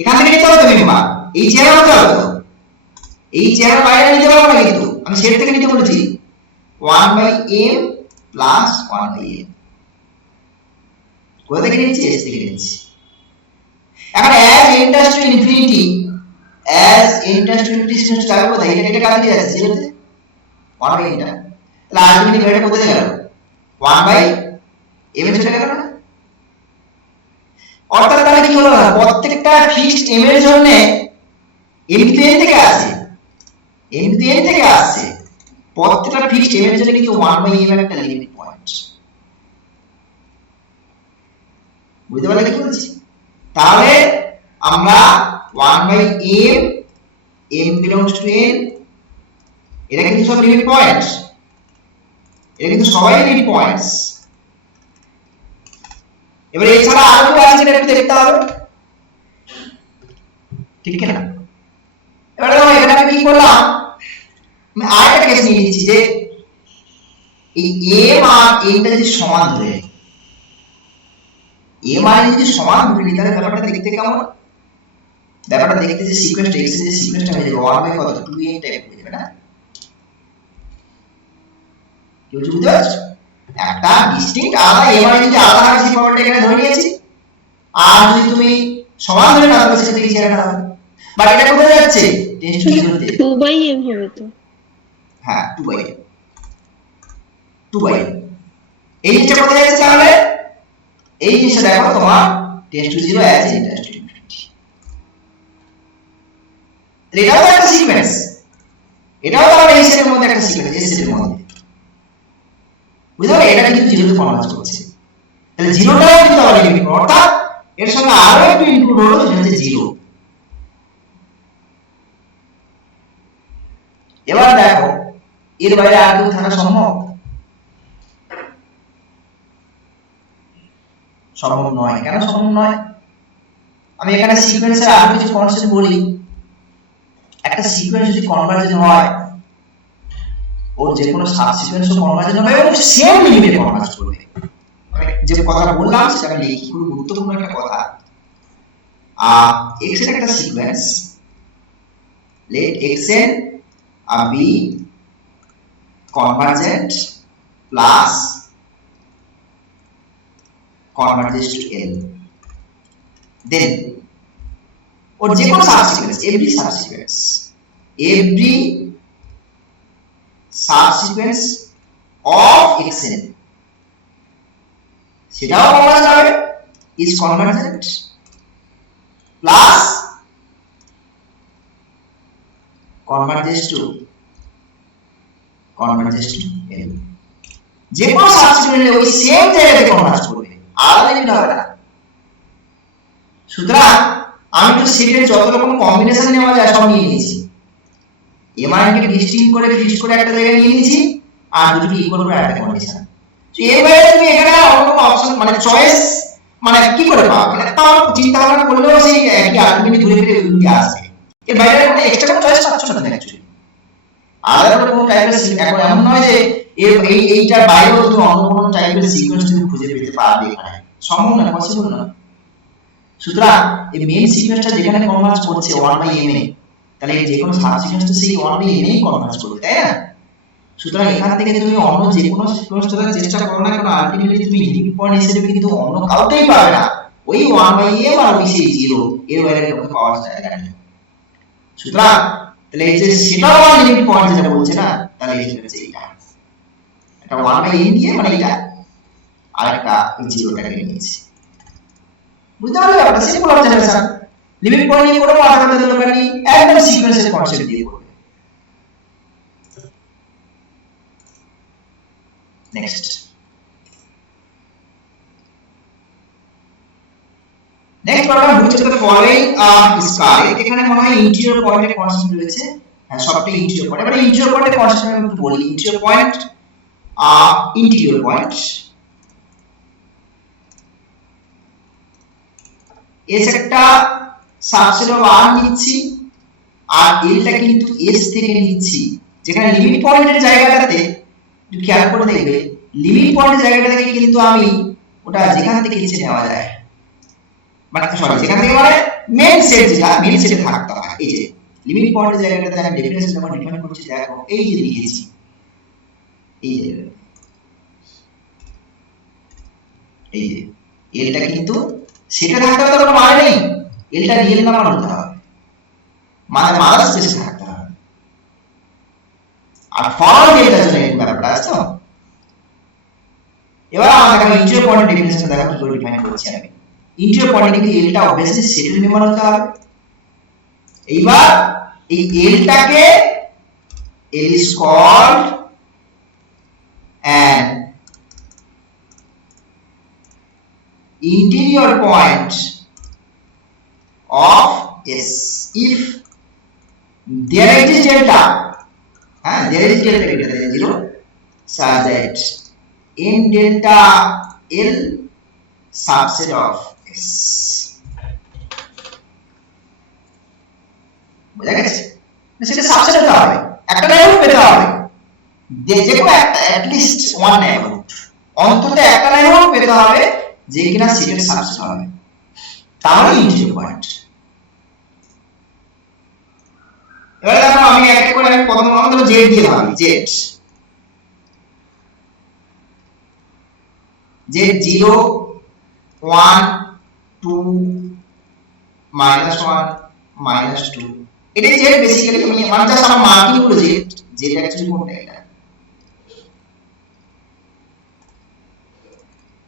এখান থেকে নিতে হবে মেম্বার এই চেয়ার হতে হবে তো এই চেয়ার বাইরে নিতে পারবো না কিন্তু আমি সেট থেকে নিতে বলেছি 1/m plus 1/n কোথা থেকে নিচ্ছি s থেকে নিচ্ছি এখন as n tends to infinity system যাবে কোথায় এটা কাটে দিয়ে যাচ্ছে যেটা 1/n টা তাহলে আলটিমেটলি ভ্যালুটা কোথায় গেল 1/m চলে গেল না অর্থাৎ তাহলে কি হলো না প্রত্যেকটা ফিক্সড m এর জন্য m টু n থেকে আসছে প্রত্যেকটা ফিক্সড m এর জন্য কিন্তু 1/m এর একটা লিমিট পয়েন্ট বুঝতে পারলে কি বলছি তাহলে আমরা 1/m m belongs to n এটা কিন্তু সব লিমিট পয়েন্ট এটা কিন্তু সবাই লিমিট পয়েন্টস এবার এছাড়া আরো কি আছে সেটা একটু দেখতে হবে ঠিক আছে না এবারে দেখো এখানে আমি কি করলাম আমি আরেকটা কেস নিয়ে নিচ্ছি যে এই m আর n টা যদি সমান ধরে m আর n যদি সমান ধরে নিই তাহলে ব্যাপারটা দেখতে কেমন ব্যাপারটা দেখতে যে সিকোয়েন্স x এর যে সিকোয়েন্সটা হয়ে যাবে 1/কত 2n টাইপ হয়ে যাবে না কি বুঝতে পারছো একটা ডিস্টিংক্ট আলাদা m আর n যদি আলাদা হয় সেই পাওয়ারটা এখানে ধরে নিয়েছি আর যদি তুমি সমান ধরে না তাহলে সেটা থেকে ছেড়ে না হবে বাট এটা কোথায় যাচ্ছে টেন্স টু 0 তে 2/m হবে তো হ্যাঁ 2/m এই জিনিসটা কোথায় যাচ্ছে তাহলে এই জিনিসটা দেখো তোমার tends to 0 as n tends to infinity এটাও তো একটা সিকোয়েন্স এটাও তো আমার এই সেটের মধ্যে একটা সিকোয়েন্স এই সেটের মধ্যে বুঝতে পারলে এটা কিন্তু 0 তে কনভার্জ করছে তাহলে 0টাও কিন্তু আবার লিমিট অর্থাৎ এর সঙ্গে আরো একটু ইনক্লুড হলো যেটা হচ্ছে 0 এবার দেখো এর বাইরে আর কিছু থাকা সম্ভব নয় কেন সম্ভব নয় আমি এখানে সিকোয়েন্সের আরো কিছু কনসেপ্ট বলি একটা সিকোয়েন্স যদি কনভার্জেন্ট হয় ওর যে কোনো সাব সিকোয়েন্সও কনভার্জেন্ট হবে এবং সেম লিমিটে কনভার্জ করবে আমি যে কথাটা বললাম সেটা লিখি খুব গুরুত্বপূর্ণ একটা কথা x এর একটা sequence let xn be convergent plus converges to L then or যে কোনো subsequence every subsequence of xn সেটাও বলা যাবে is convergent plus converges to L যে কোনো সাবস্টিটিউশন ওই সেম জায়গাতে কনভার্জ করবে আলাদা লিমিট হবে না সুতরাং আমি তো সেটের যত রকম কম্বিনেশন নেওয়া যায় সব নিয়ে নিয়েছি m আর n কে ডিস্টিংক্ট করে ফিক্সড করে একটা জায়গায় নিয়ে নিয়েছি আর দুটোকে ইকুয়াল করে একটা কন্ডিশন তো এর বাইরে তুমি এখানে অন্য কোনো অপশন মানে চয়েস মানে কি করে পাবে মানে তাও চিন্তা ভাবনা করলেও সেই একই আর্গুমেন্ট ঘুরে ফিরে ওইগুলো আসবে এর বাইরে কোনো এক্সট্রা কোনো চয়েস পাচ্ছ না তুমি অ্যাকচুয়ালি আলাদা করে কোনো টাইপের এখন এমন নয় যে এইটার বাইরেও তুমি অন্য কোনো টাইপের সিকোয়েন্স তুমি খুঁজে পেতে পারবে এখানে সম্ভব না পসিবল না সুতরাং এই মেইন সিকোয়েন্সটা যেখানে কনভার্জ করছে 1/m এ তাহলে যে কোনো সাবসিকোয়েন্স তো সেই 1/n এই কনভার্জ করবে, তাই না? সুতরাং এখান থেকে তুমি অন্য যে কোনো সিকোয়েন্স ধরার চেষ্টা করো না কেন, আলটিমেটলি তুমি লিমিট পয়েন্ট হিসেবে কিন্তু অন্য কাউকেই পাবে না, ওই 1/m আর ওই সেই 0 এর বাইরে কাউকে পাওয়ার জায়গা নেই। সুতরাং তাহলে এই যে সেটা আমার লিমিট পয়েন্ট যেটা বলছে না, তাহলে এটা হচ্ছে এটা, এটা 1/n দিয়ে মানে এটা আরেকটা 0টাকে নিয়েছি। বুঝতে পারলে ব্যাপারটা? Simple observation. লিমিট পয়েন্ট নিয়ে কোনো মাথা ব্যথার দরকার নেই, একদম সিকোয়েন্সের কনসেপ্ট দিয়ে করবে। Next problem, which of the following is correct? এখানে মনে হয় ইন্টিরিয়র পয়েন্টের কনসেপ্ট রয়েছে। হ্যাঁ, সবটাই ইন্টিরিয়র পয়েন্ট। এবারে ইন্টিরিয়র পয়েন্টের কনসেপ্ট আমি একটু বলি। ইন্টিরিয়র পয়েন্ট এস একটা সাবসেট অফ আর নিচ্ছি, আর এলটা কিন্তু এস থেকে নিচ্ছি, যেখানে লিমিট পয়েন্টের জায়গাটাতে একটু খেয়াল করে দেখবে, লিমিট পয়েন্টের জায়গাটা থেকে কিন্তু আমি ওটা যেখান থেকে নিচে নেওয়া যায়, মানে সরি যেখান থেকে মানে মেইন সেট, যেটা মেইন সেটে থাকতে হয়। এই যে লিমিট পয়েন্টের জায়গাটাতে আমি ডেফিনেশন যখন ডিফাইন করছি, দেখো এই যে লিখেছি, এই যে এলটা কিন্তু সেটা থাকতে হবে, তার মানে নেই এলটা রিয়েল নাম্বার হতে হবে, মানে মাদার স্পেসে থাকতে হবে। আর ফরওয়ার্ড ডেটার জন্য এই ব্যাপারটা আছে। তো এবার আমাদের কাছে ইন্টিরিয়র পয়েন্টের ডেফিনেশন দেখো কি করে ডিফাইন করছি আমি। ইন্টিরিয়র পয়েন্টে কিন্তু এলটা অবভিয়াসলি সেটের মেম্বার হতে হবে। এইবার এই এলটাকে L is called an interior point of S if there is delta, there is delta greater than 0 such that n delta L subset of S. বুঝা গেছে? সেটা সাবসেট হতে হবে, একটা নেইবারহুড পেতে হবে, যে কোনো একটা at least one নেইবারহুড, অন্তত একটা নেইবারহুড পেতে হবে যে কিনা সেটের সাবসেট হবে, তাহলে ইন্টিরিয়র পয়েন্ট। এবার দেখো আমি এক এক করে আমি প্রথম আমাদের জেড দিয়ে ভাবি, জেড 0 1 2 -1 -2, এটাই জেড বেসিক্যালি। আমি মানে জাস্ট আমার মার্কিং করে জেড অ্যাকচুয়ালি কোনটা, এটা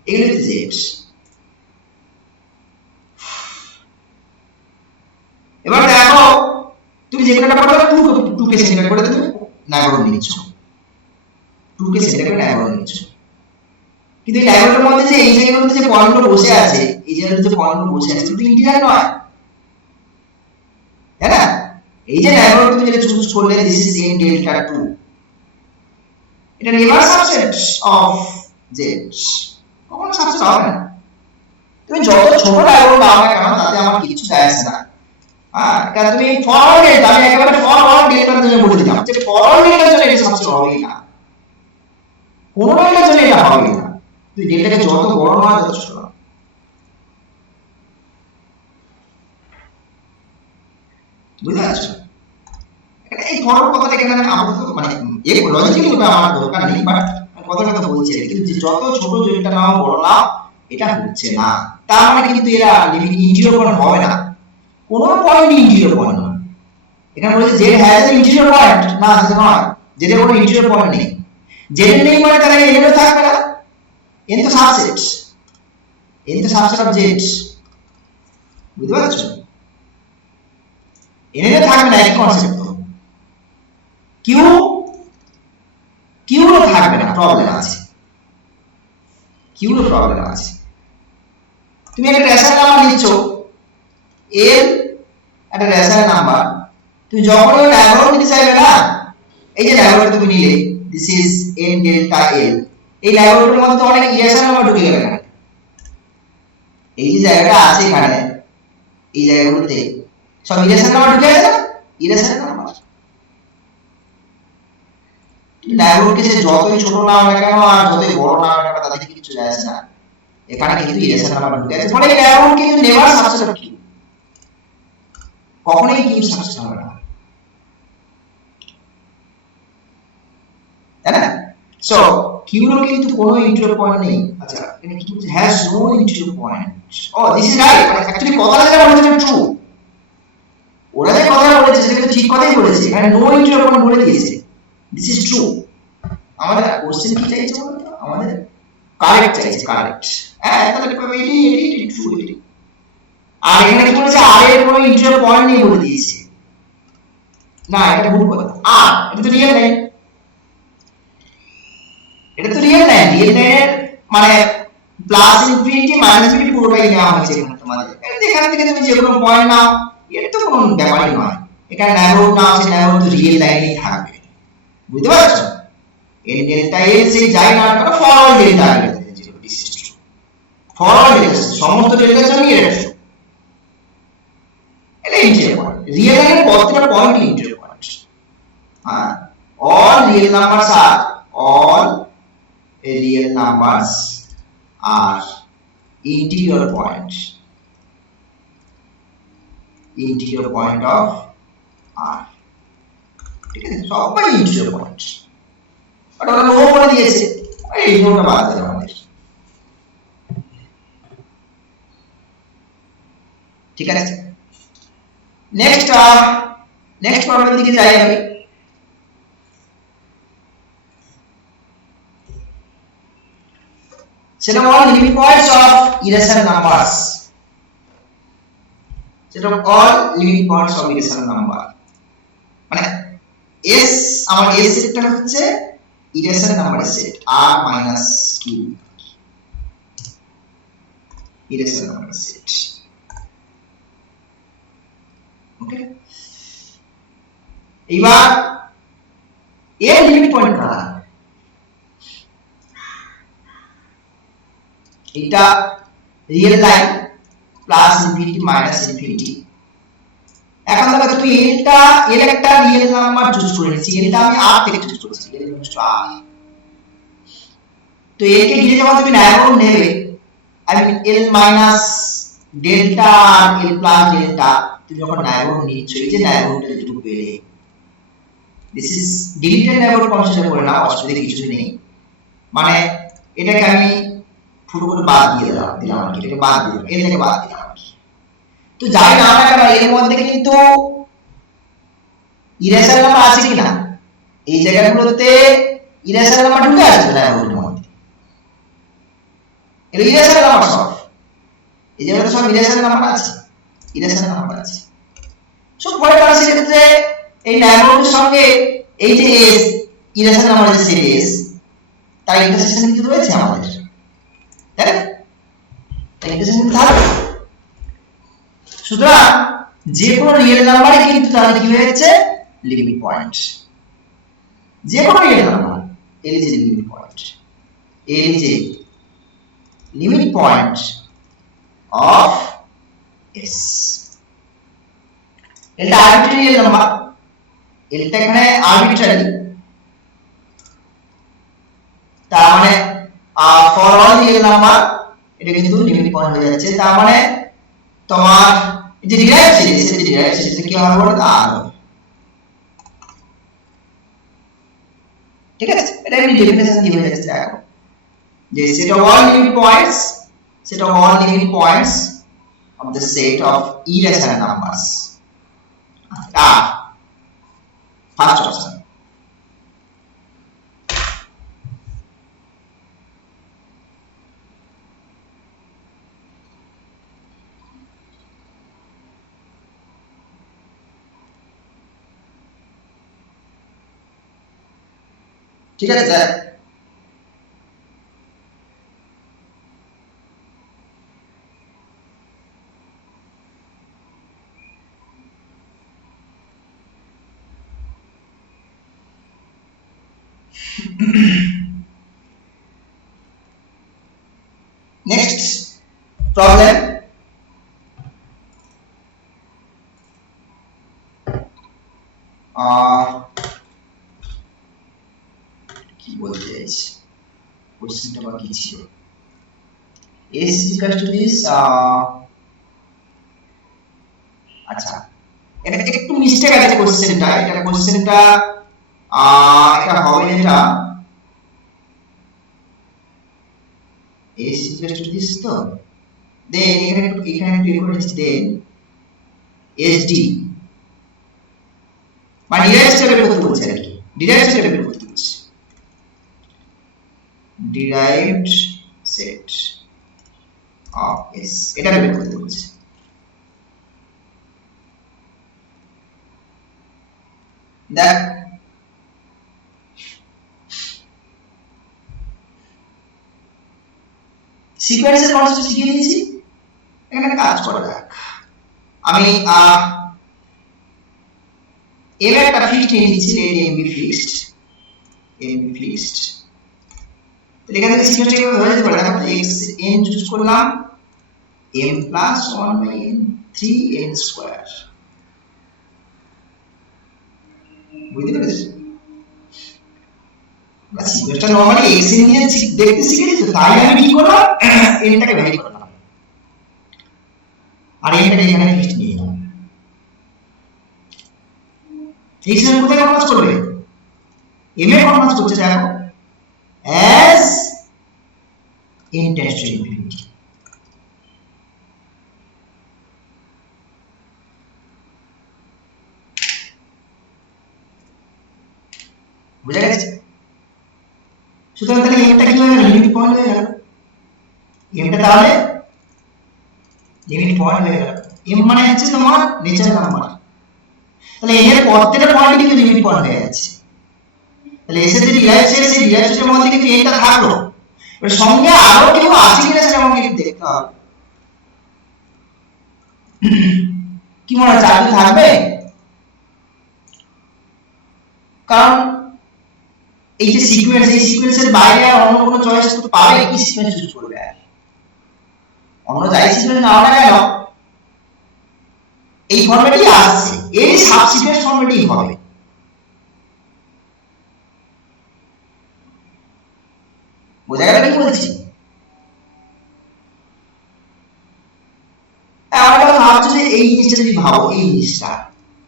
এগুলো হচ্ছে জেড। এবার দেখো তুমি যে কোনটা পড়বে 2 কে সেন্টার করে তুমি নেইবারহুড নিচ্ছ, 2 কে সেন্টার করে নেইবারহুড নিচ্ছ, কিন্তু এই নেইবারহুডের মধ্যে যে এই জায়গার মধ্যে যে পয়েন্টগুলো বসে আছে, এই জায়গার যে পয়েন্টগুলো বসে আছে কিন্তু ইন্টিজার নয়, তাই না? এই যে নেইবারহুড তুমি যেটা চুজ করলে দিস ইজ n ডেল্টা 2, এটা নেইবার সাবসেট অফ জেড, কখনো সাবসেট হবে না। তুমি যত ছোট নেইবারহুড নাও না কেন তাতে আমার কিছু যায় আসে না। কারণ তুমি ফরওয়ার্ড ডেল্টা, আমি একেবারে ফরওয়ার্ড ডেল্টার জন্য বলে দিলাম যে ফরওয়ার্ড ডেল্টার জন্য এটা সাবসেট হবেই না, কোনো ডেল্টার জন্য এটা হবেই না। তুই ডেল্টাকে যত বড় না যত ছোট না, বুঝতে পারছো? এই ফরওয়ার্ড কথাটা এখানে আমি আপাতত মানে এই লজিক্যালি আমার দরকার নেই, বাট কথা বলছি কিন্তু যত ছোট ডেল্টা নাও বড় নাও এটা হচ্ছে না, তার মানে কিন্তু এরা লিমিট ইন্টিরিয়র পয়েন্ট হবে না, কোন পয়েন্ট ইন্টিরিয়র পয়েন্ট না। এখানে বলেছে Z has N interior point, না সেটা নয়, জেড এর কোনো ইন্টিরিয়র পয়েন্ট নেই, জেড নেই মানে তার আগে এন থাকবে না, এন তো সাবসেট, এন তো সাবসেট অফ জেড, বুঝতে পারছো? এন এর থাকবে না, এই কনসেপ্ট। তো কিউ কিউরও থাকবে না, প্রবলেম আছে, কিউরও প্রবলেম আছে। তুমি একটা রেশনাল নাম্বার নিচ্ছ এল, একটা রেশনাল নাম্বার, তুমি যখন ওই নেইবারহুড নিতে চাইবে না, এই যে নেইবারহুড তুমি নিলে this is n delta l, এই নেইবারহুডের মধ্যে অনেক ইরেশনাল নাম্বার ঢুকে গেল না, এই যে জায়গাটা আছে এখানে, এই জায়গাগুলোতে সব ইরেশনাল নাম্বার ঢুকে গেছে না, ইরেশনাল নাম্বার। নেইবারহুডকে সে যতই ছোট নাও না কেন আর যতই বড় নাও না কেন তাতে কিছু যায় আসে না, এখানে কিন্তু ইরেশনাল নাম্বার ঢুকে গেছে, ফলে এই নেইবারহুড কিন্তু নেভার সাবসেট অফ কিউ, কখনোই কিউ সাবসেট হবে না। সো কিউ এর কিন্তু কোনো ইন্টিরিয়র পয়েন্ট নেই। আচ্ছা এখানে কি বলছে has no interior point. Oh this is right, মানে অ্যাকচুয়ালি কথাটা যেটা বলেছে ট্রু, ওরা যে কথা বলেছে সেটা কিন্তু ঠিক কথাই বলেছে, এখানে নো ইন্টিরিয়র পয়েন্ট বলে দিয়েছে, দিস ইজ ট্রু। আমাদের কোশ্চেন কি চাইছে বলতো, আমাদের কারেক্ট চাইছে, কারেক্ট। হ্যাঁ তাহলে এটি ট্রু এটি। আর এখানে কি বলেছে আর এর কোনো ইন্টিরিয়র পয়েন্ট নেই বলে দিয়েছে, না এটা ভুল কথা। আর এটা তো রিয়েল লাইন, এটা তো রিয়েল লাইন, রিয়েল লাইনের মানে প্লাস ইনফিনিটি মাইনাস ইনফিনিটি পুরোটাই নেওয়া হয়েছে এখানে তোমাদের। এটা এখান থেকে তুমি যে কোনো পয়েন্ট নাও, এটা তো কোনো ব্যাপারই নয়। এখানে ন্যারো না আছে, ন্যারো তো রিয়েল লাইনেই থাকবে, বুঝতে পারছো? এর ডেল্টা এর সেই যাই না কেন ফর অল ডেল্টা আগে zero, this is true for all delta, সমস্ত ডেল্টার জন্য এটা ট্রু। এটা ইন্টিরিয়র পয়েন্ট, রিয়েল লাইনের প্রত্যেকটা পয়েন্ট ইন্টিরিয়র পয়েন্ট। হ্যাঁ all real numbers are all real numbers are interior point of R, ঠিক আছে? সবাই ইন্টিরিয়র পয়েন্ট, বাট ওরা নো বলে দিয়েছে, এই নোটা বাদ দেবে আমাদের, ঠিক আছে? নেক্সট প্রবলেম দিকে যাই আমি। সেটা all limit points of irrational numbers, সেটা all limit points of irrational number, মানে s আমার s সেটটা হচ্ছে irrational নাম্বারের set r minus q, irrational নাম্বারের সেট, ওকে? এবার এর লিমিট পয়েন্ট কারা, এটা real line plus infinity minus infinity. এখন দেখো তুই এলটা এর একটা রিয়েল নাম্বার চুজ করে নিয়েছি, এলটা আমি r থেকে চুজ করেছি, এল ইকুয়ালস টু r। তো একে ঘিরে যখন তুমি ন্যারো নেবে, I mean L minus delta আর এল প্লাস ডেল্টা, তুমি যখন ন্যারো নিচ্ছ, এই যে ন্যারোটা যেটুকু পেলে, this is deleted narrow consider করে নাও, অসুবিধা কিছু নেই। মানে এটাকে আমি ফুটো করে বাদ দিয়ে দিলাম আর কি, এটাকে বাদ দিলাম, এল থেকে বাদ দিলাম আর কি। তো যাই না কেন এর মধ্যে কিন্তু ইরেশার নাম্বার আছে কিনা, এই জায়গাগুলোতে ইরেশার নাম্বার ঢুকে আসবে না এর মধ্যে, এর ইরেশার নাম্বার সব এই জায়গাতে সব ইরেশার নাম্বার আছে, ইরেশার নাম্বার আছে। সব পরে কারণ সেক্ষেত্রে এই ন্যানোর সঙ্গে এই যে এস ইরেশার নাম্বার যে সেট এস, তার ইন্টারসেকশন কিন্তু রয়েছে আমাদের, তাই না? তাই ইন্টারসেকশন থাকবে। সুতরাং যে কোনো রিয়েল নাম্বারে কিন্তু তাহলে কি হয়েছে লিমিট পয়েন্ট, যে কোনো রিয়েল নাম্বার এর যে লিমিট পয়েন্ট, এর যে লিমিট পয়েন্ট অফ এস। এটা আরবিট্রারি রিয়েল নাম্বার, এটা এখানে আরবিট্রারি, তার মানে ফর অল রিয়েল নাম্বার এটা কিন্তু লিমিট পয়েন্ট হয়ে যাচ্ছে। তার মানে তোমার যে ডিরাইভ সিরিজ, সেই ডিরাইভ সিরিজটা কি হবে বলো, আর হবে, ঠিক আছে? এটা আমি ডেফিনেশন দিয়ে হয়ে যাচ্ছে দেখো, যে set of all limit points, set of all limit points of the set of irrational numbers আর ফার্স্ট অপশন। ঠিক আছে স্যার? নেক্সট প্রবলেম, কি বলতে চাইছি, কোশ্চেনটা বা কি ছিল, s is equal to this আচ্ছা এটা একটু মিস্টেক আছে কোশ্চেনটা, এটা কোশ্চেনটা এটা হবে যেটা s equals to this তো দেন এখানে একটু করে দিচ্ছি দেন sd মানে ডিরাইভ স্টেপ বের করতে বলছে আর কি ডিরাইভ স্টেপ বের করতে বলছে derived set of s এটা বের করতে বলছে দেখ সিকোয়েন্সের কনসেপ্ট শিখিয়ে দিয়েছি এখানে কাজ করা যাক আমি এর একটা ফিক্সড নিয়ে নিচ্ছি রেড এমবি ফিক্সড তাহলে এখানে সিকোয়েন্সটা কিভাবে ধরে যেতে পারে দেখো x n চুজ করলাম m plus 1 by n 3n square বুঝতে পেরেছো বা সিকোয়েন্সটা নরমালি x n নিয়ে দেখতে শিখেছি তো তাই আমি কি করলাম n টাকে ভ্যারি করলাম আর n টাকে এখানে ফিক্সড নিয়ে নিলাম এই সিস্টেম কোথায় কনভার্ট করবে m এ কনভার্ট করতে দেখো as n tends to infinity বুঝা গেছে সুতরাং তাহলে mটা কি হয়ে গেল লিমিট পয়েন্ট হয়ে গেল mটা তাহলে লিমিট পয়েন্ট হয়ে গেল m মানে হচ্ছে তোমার নেচার নাম্বার তাহলে এর প্রত্যেকটা পয়েন্টে কিন্তু লিমিট পয়েন্ট হয়ে যাচ্ছে তাহলে এসে যে ডিরাইভ সেট সেই ডিরাইভ সেটের মধ্যে কিন্তু এটা থাকলো এর সঙ্গে আরো কিছু আছে কিনা সেটা আমাকে দেখতে হবে কি মনে হয় চার্জ থাকবে কারণ এই যে সিকোয়েন্স এই সিকোয়েন্সের বাইরে আর অন্য কোনো চয়েস করতে পাবে কি সিকোয়েন্স চুজ করবে আর অন্য যাই সিকোয়েন্স নাও না কেন এই ফরম্যাটই আসছে এই সাবসিকুয়েন্স ফরম্যাটই হবে বোঝা গেল কি বলছি আমরা ভাবছি যে এই জিনিসটা যদি ভাবো এই জিনিসটা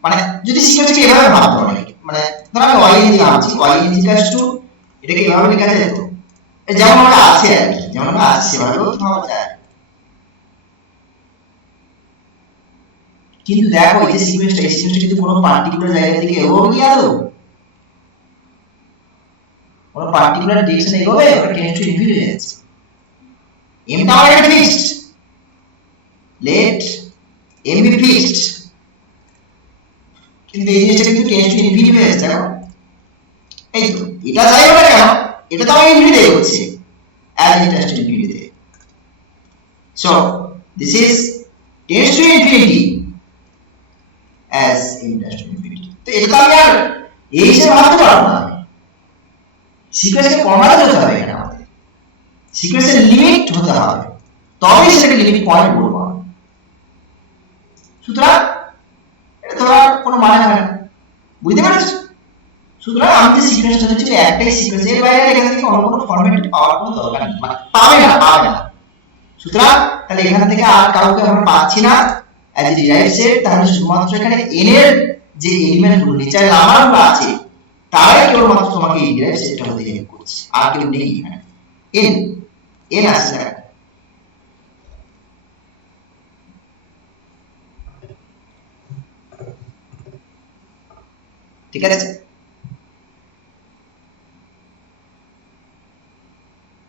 মানে যদি সিকোয়েন্সকে এভাবে ভাবতে পারে মানে ধর আমি y ইজ ভাবছি y ইজ ইকুয়ালস টু এটাকে এভাবে লেখা যায় তো যেমন আমরা আছে আর কি যেমন আমরা আছে সেভাবেও ভাবা যায় কিন্তু দেখো এই যে সিকোয়েন্সটা এই সিকোয়েন্সটা কিন্তু কোনো পার্টিকুলার জায়গা থেকে এগোবে কি আদৌ কোনো পার্টিকুলার ডিরেকশনে এগোবে ওটা টেন্ডস টু ইনফিনিটি হয়ে যাচ্ছে এমটা আমার একটা fixed let M be fixed কিন্তু এই জিনিসটা কিন্তু টেন্ডস টু ইনফিনিটি হয়ে যাচ্ছে দেখো এই তো এটা যাই হোক না কেন এটা তো ইনফিনিটি হচ্ছে as it tends to infinity so this is tends to infinity as it tends to infinity তো এটা তো আমি আর এই হিসেবে ভাবতে পারবো না সিকোয়েন্সকে কমাতে হতে হবে এটা আমাদের সিকোয়েন্সের লিমিট হতে হবে তবেই সেটাকে লিমিট পয়েন্ট বলবো সুতরাং এটা ধরার কোনো মানে হয় না বুঝতে পারছো সুতরাং আমি যে সিকোয়েন্সটা হচ্ছে একটাই সিকোয়েন্স এর বাইরে এখান থেকে অন্য কোনো ফরম্যাটে পাওয়ার কোনো দরকার নেই মানে পাবে না সুতরাং তাহলে এখান থেকে আর কাউকে আমরা পাচ্ছি না অ্যাজ এ ডিরাইভ সেট তাহলে শুধুমাত্র এখানে n এর যে এলিমেন্টগুলো নিচের নাম্বারগুলো আছে তারাই কেবলমাত্র তোমাকে এই ডিরাইভ সেটটা হতে হেল্প করছে আর কেউ নেই এখানে n আসছে না ঠিক আছে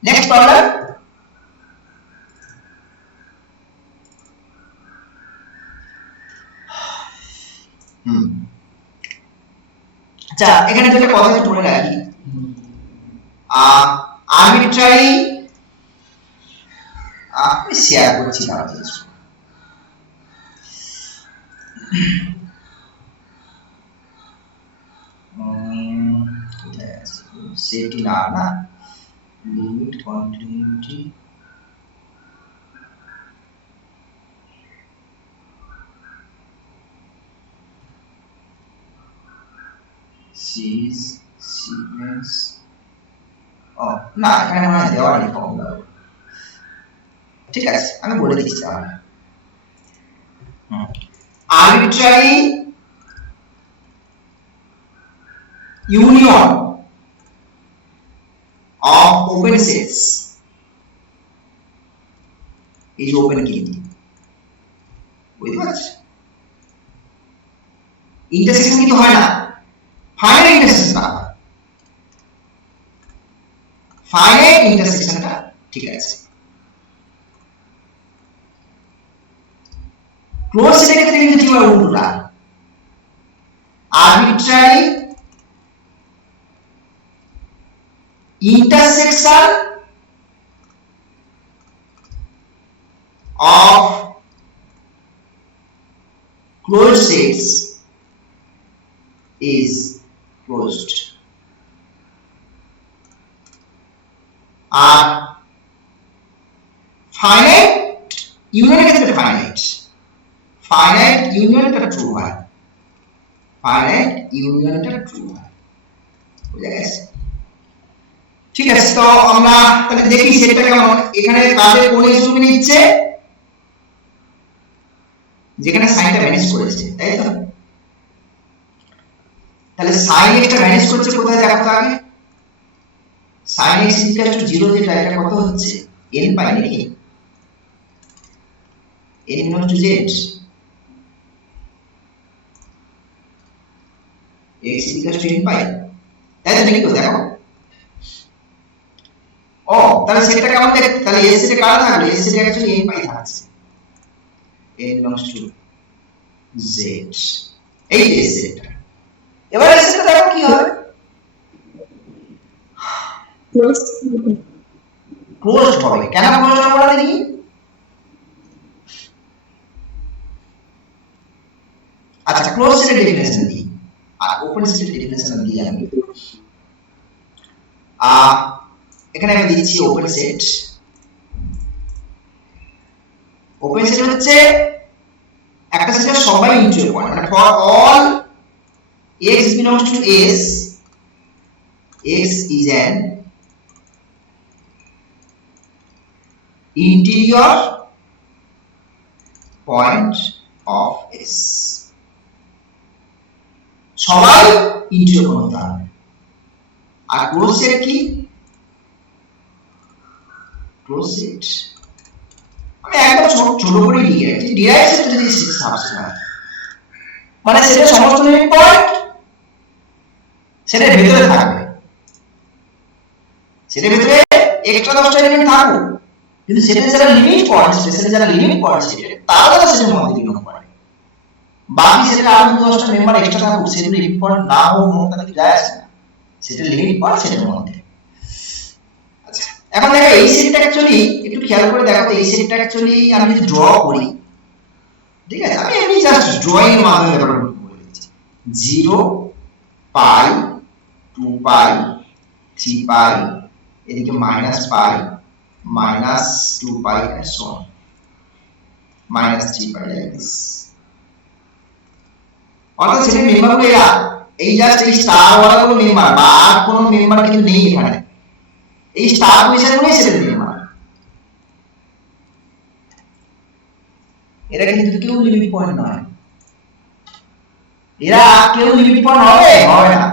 নেক্সট প্রবলেম আচ্ছা এখানে দুটো কথা একটু বলে রাখি আরবিট্রারি আমি শেয়ার করছি না সেটি না limit continuity sequence না এখানে মনে হয় দেওয়া নেই ফর্মুলা ঠিক আছে আমি বলে দিচ্ছি তাহলে arbitrary union of open sets এই যে ওপেন কি বুঝতে পারছো ইন্টারসেকশন কিন্তু হয় না ফাইনাইট ইন্টারসেকশন ফাইনাইট ইন্টারসেকশনটা ঠিক আছে ক্লোজ সেটের ক্ষেত্রে কিন্তু ঠিক হয় উল্টোটা arbitrary intersection of closed sets is closed R finite union এর ক্ষেত্রে finite unionটা ট্রু হয় finite unionটা ট্রু হয় বুঝা গেছে ঠিক আছে তো আমরা তাহলে দেখি সেটটা কেমন এখানে কাজের কোন হিসেবে নিচ্ছে যেখানে সাইনটা ভ্যানিশ করেছে তাই তো তাহলে sin x টা ভ্যানিশ করছে কোথায় দেখো তো আগে sin x 0 যেটা এটা কত হচ্ছে n পাই নাকি n belongs to z x n পাই তাই তো নাকি তো দেখো ও তাহলে সেটা কেমন দেখতে তাহলে s সেটা কারা থাকবে s সেটা অ্যাকচুয়ালি n পাই থাকছে n belongs to z এই যে সেটা এবার s সেটা দেখো কি হবে ক্লোজড হবে কেন ক্লোজড হবে বলা দেখি আচ্ছা ক্লোজ সেটের ডেফিনিশন দিই আর ওপেন সেটের ডেফিনিশন দিই আমি এখানে আমি দিচ্ছি ওপেন সেট হচ্ছে একটা সেটের সবাই ইন্টিজার পয়েন্ট মানে for all x belongs to s x is an interior point of s সবাই ইন্টিরিয়র পয়েন্ট হতে হবে আর ক্লোজ সেট কি ক্লোজ সেট আমি একদম ছোট করে লিখে রাখছি ডিরাইভ সেট যদি সাবসেট হয় মানে সেটা সমস্ত লিমিট পয়েন্ট সেটার ভিতরে থাকবে সেটার ভিতরে এক্সট্রা 10টা এলিমেন্ট থাকবে কিন্তু সেটার যারা লিমিট পয়েন্ট সেটা তারা সেটার মধ্যে বিলং করে বাকি সেটা আরো 10টা মেম্বার এক্সট্রা থাকুক সেগুলো লিমিট পয়েন্ট না হোক তাতে যায় আসে না সেটা লিমিট পয়েন্ট সেটার মধ্যে আচ্ছা এখন দেখো এই সেটটা অ্যাকচুয়ালি একটু খেয়াল করে দেখো তো এই সেটটা অ্যাকচুয়ালি আমি যদি ড্র করি ঠিক আছে আমি এমনি জাস্ট ড্রয়িং এর মাধ্যমে ব্যাপারটা বলে দিচ্ছি 0 পাই 2 পাই 3 পাই এদিকে minus pi minus 2 pi and so on minus 3 pi like this অর্থাৎ সেটা মেম্বারগুলো এরা এই জাস্ট এই স্টার ওয়ালাগুলো মেম্বার বা আর কোনো মেম্বার কিন্তু নেই এখানে এই স্টার পজিশনগুলোই সেটা মেম্বার এরা কিন্তু কেউ লিমিট পয়েন্ট নয় এরা কেউ লিমিট পয়েন্ট হবে না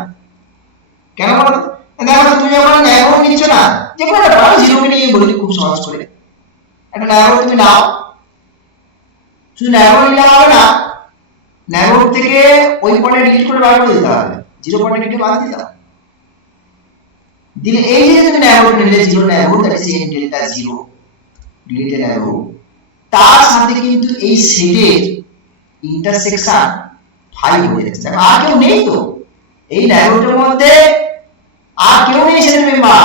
কেন বলো দেখো তুমি যখন ন্যারো নিচ্ছ না যে কোনো একটা জিরো কে নিয়ে বলি খুব সহজ করে একটা ন্যারো তুমি নাও শুধু ন্যারো নিলে হবে না ন্যারো থেকে ওই পয়েন্টে ডিলিট করে বার করে দিতে হবে জিরো পয়েন্টে কেটে বাদ দিতে হবে দিলে এই যে তুমি ন্যারো নিলে zero narrow that is n delta 0 delete narrow তার সাথে কিন্তু এই সেটের ইন্টারসেকশন 5 হয়ে যাচ্ছে আর কেউ নেই তো এই ন্যারোটার মধ্যে আর কেউ নেই সেটের মেম্বার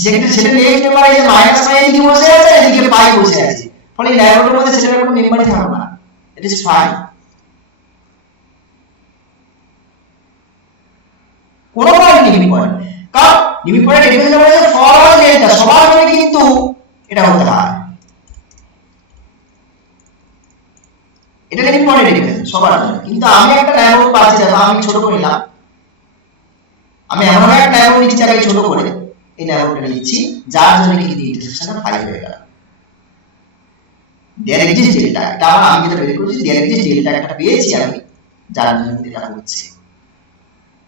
সেটের নেক্সট মেম্বার এই যে মাইনাস পাই এদিকে বসে আছে এদিকে পাই বসে আছে ফলে ন্যারোটার মধ্যে সেটের কোনো মেম্বারই থাকবে না ইট ইজ ফাইন কোন পয়েন্ট লিমিট পয়েন্ট কারণ লিমিট পয়েন্ট ডেফিনিশন বলেছে ফর অল ডেল্টা সবার জন্য কিন্তু এটা হতে হয় এটা লিমিট পয়েন্ট ডেফিনিশন সবার জন্য কিন্তু আমি একটা ন্যারো পাচ্ছি দেখো আমি ছোট করে নিলাম আমি এমন একটা ন্যারো নিচ্ছি আগে ছোট করে এই ন্যারোটা নিচ্ছি যার জন্য কিন্তু ইন্টারসেকশনটা 5 হয়ে গেল দেয়ার এক্সিস্ট ডেল্টা এটা আমি যেটা বের করেছি দেয়ার এক্সিস্ট ডেল্টা একটা পেয়েছি আমি যার জন্য এটা হচ্ছে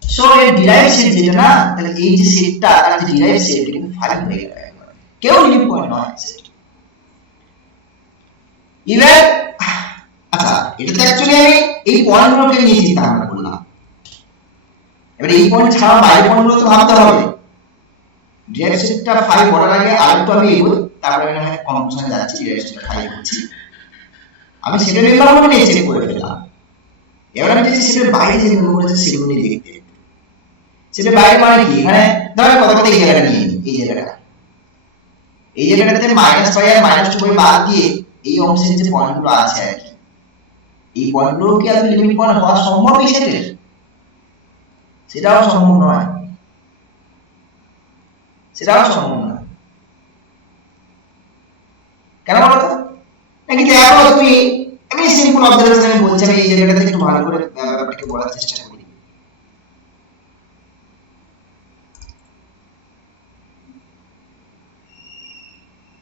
সো এই ডিরাইভ সেট যেটা না তাহলে এই যে সেটটা আর যে ডিরাইভ সেট এটা কিন্তু 5 হয়ে গেল কেউ লিমিট পয়েন্ট নয় সেট ইভেন আচ্ছা এটা তো অ্যাকচুয়ালি আমি এই পয়েন্টগুলোকে নিয়ে চিন্তা ভাবনা করলাম, এবার এই পয়েন্ট ছাড়া বাইরের পয়েন্টগুলো তো ভাবতে হবে। ডিরেক্ট সেটটা 5 বলার আগে আরেকটু আমি এগোই, তারপরে আমি কনক্লুশনে যাচ্ছি। ডিরেক্ট সেটটা 5 হচ্ছে আমি সেটা মেম্বারগুলো নিয়ে চেক করে ফেললাম। এবার আমি যদি সেটার বাইরে যে মেম্বারগুলো আছে সেগুলো নিয়ে দেখতে, সেটার বাইরে মানে কি, এখানে ধরেন কত কত এই জায়গাটা নিয়ে নিই, এই জায়গাটাতে -5 আর -2 বাদ দিয়ে এই অংশের যে পয়েন্টগুলো আছে আর কি, এই পয়েন্টগুলো কি আর লিমিট পয়েন্ট হওয়া সম্ভব এই সেটের? সেটাও সম্ভব নয়, সেটাও সম্ভব নয়। কেন বলতো? নাকি দেখো তুমি, আমি সিম্পল অবজারভেশন আমি বলছি, আমি এই জায়গাটাতে একটু ভালো করে ব্যাপারটাকে বলার চেষ্টা করি।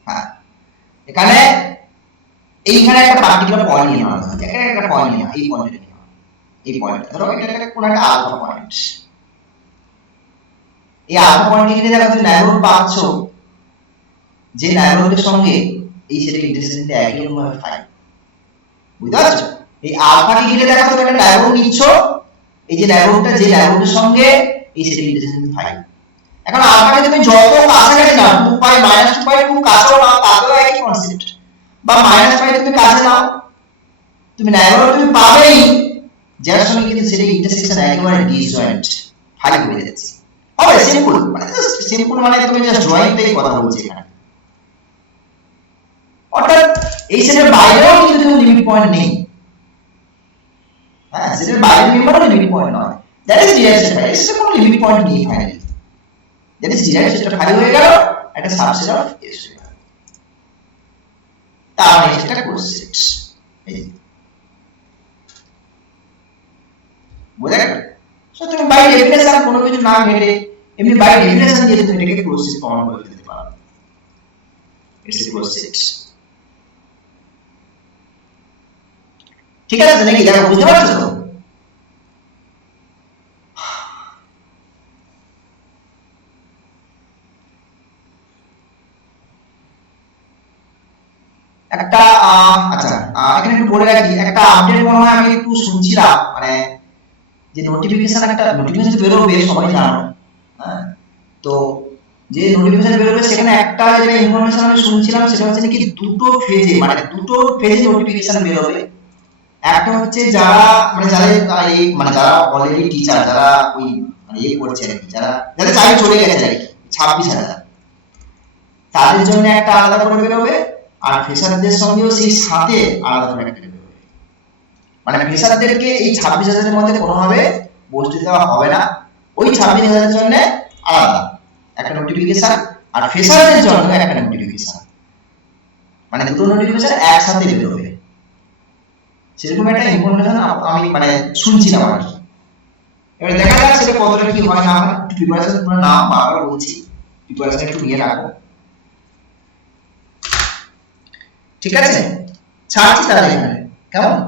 হ্যাঁ, এখানে এইখানে একটা পার্টিকুলার পয়েন্ট নিয়ে নেওয়া হচ্ছে, এখানে একটা পয়েন্ট নিয়ে এই পয়েন্টটা নিয়ে এই পয়েন্ট ধরো এটা একটা কোন একটা আলফা পয়েন্ট। এই আলফা পয়েন্টে গিয়ে দেখো তুমি ন্যারোড পাচ্ছো, যে ন্যারোডের সঙ্গে এই সেটের ইন্টারসেকশনটা একই রকম ভাবে 5, বুঝতে পারছো? এই আলফাকে গিয়ে দেখো তুমি একটা ন্যারোড নিচ্ছ, এই যে ন্যারোডটা যে ন্যারোডের সঙ্গে এই সেটের ইন্টারসেকশন 5। এখন আলফাকে তুমি যত কাছাকাছি নাও, 2 পাই -2 পাই খুব কাছেও নাও, তাতেও একই কনসেপ্ট, বা -5 তুমি কাছে নাও, তুমি ন্যারোড তুমি পাবেই যার সঙ্গে কিন্তু সেটার ইন্টারসেকশন একেবারে ডিসজয়েন্ট 5 হয়ে যাচ্ছে। হবে সিম্পল, মানে জাস্ট সিম্পল মানে তুমি জাস্ট ড্রয়িংটাই কথা বলছি এখানে। অর্থাৎ এই সেটের বাইরেও কিন্তু কোনো লিমিট পয়েন্ট নেই। হ্যাঁ, সেটের বাইরের মেম্বারও লিমিট পয়েন্ট নয়, দ্যাট ইজ ডিরাইভড সেট। এর সাথে কোনো লিমিট পয়েন্ট নেই ফাইনালি, দ্যাট ইজ ডিরাইভড সেটটা 5 হয়ে গেল, একটা সাবসেট অফ এস হয়ে গেল। তার মানে এটা ক্লোজ সেট। এই বুঝা গেল? সো তুমি বাই ডেফিনেশন কোনো কিছু না ঘেটে এমনি বাই ডেফিনেশন দিয়ে তুমি এটাকে ক্লোজ সেট প্রমাণ করে দিতে পারো। It's a close set. ঠিক আছে নাকি? দেখো বুঝতে পারছো তো? একটা আচ্ছা এখানে একটু বলে রাখি, একটা আপডেট মনে হয় আমি একটু শুনছিলাম, মানে যে নোটিফিকেশন, একটা নোটিফিকেশন বেরোবে সবাই জানো, হ্যাঁ, তো যে নোটিফিকেশন বেরোবে সেখানে একটা যেটা ইনফরমেশন আমি শুনছিলাম সেটা হচ্ছে কি দুটো ফেজে, মানে দুটো ফেজে নোটিফিকেশন বেরোবে। একটা হচ্ছে যারা মানে যারা এই মানে যারা অলরেডি টিচার, যারা ওই মানে ইয়ে করছে আর কি, যারা যাদের চাকরি চলে গেছে আর কি 26,000, তাদের জন্য একটা আলাদা করে বেরোবে, আর ফ্রেশারদের সঙ্গেও সেই সাথে আলাদা করে একটা বেরোবে। মানে ফ্রেশারদেরকে এই 26,000 এর মধ্যে কোনোভাবে বসতে দেওয়া হবে না, ওই 26,000 এর জন্য আলাদা একটা নোটিফিকেশন, আর ফ্রেশারদের জন্য একটা নোটিফিকেশন, মানে দুটো নোটিফিকেশন একসাথে বেরোবে। সেরকম একটা ইনফরমেশন আমি মানে শুনছিলাম আর কি। এবার দেখা যাক সেটা কতটা কি হয় না হয়, একটু প্রিপারেশন করে নাও, বারবার বলছি প্রিপারেশন একটু নিয়ে রাখো, ঠিক আছে? ছাড়ছি তাহলে এখানে, কেমন?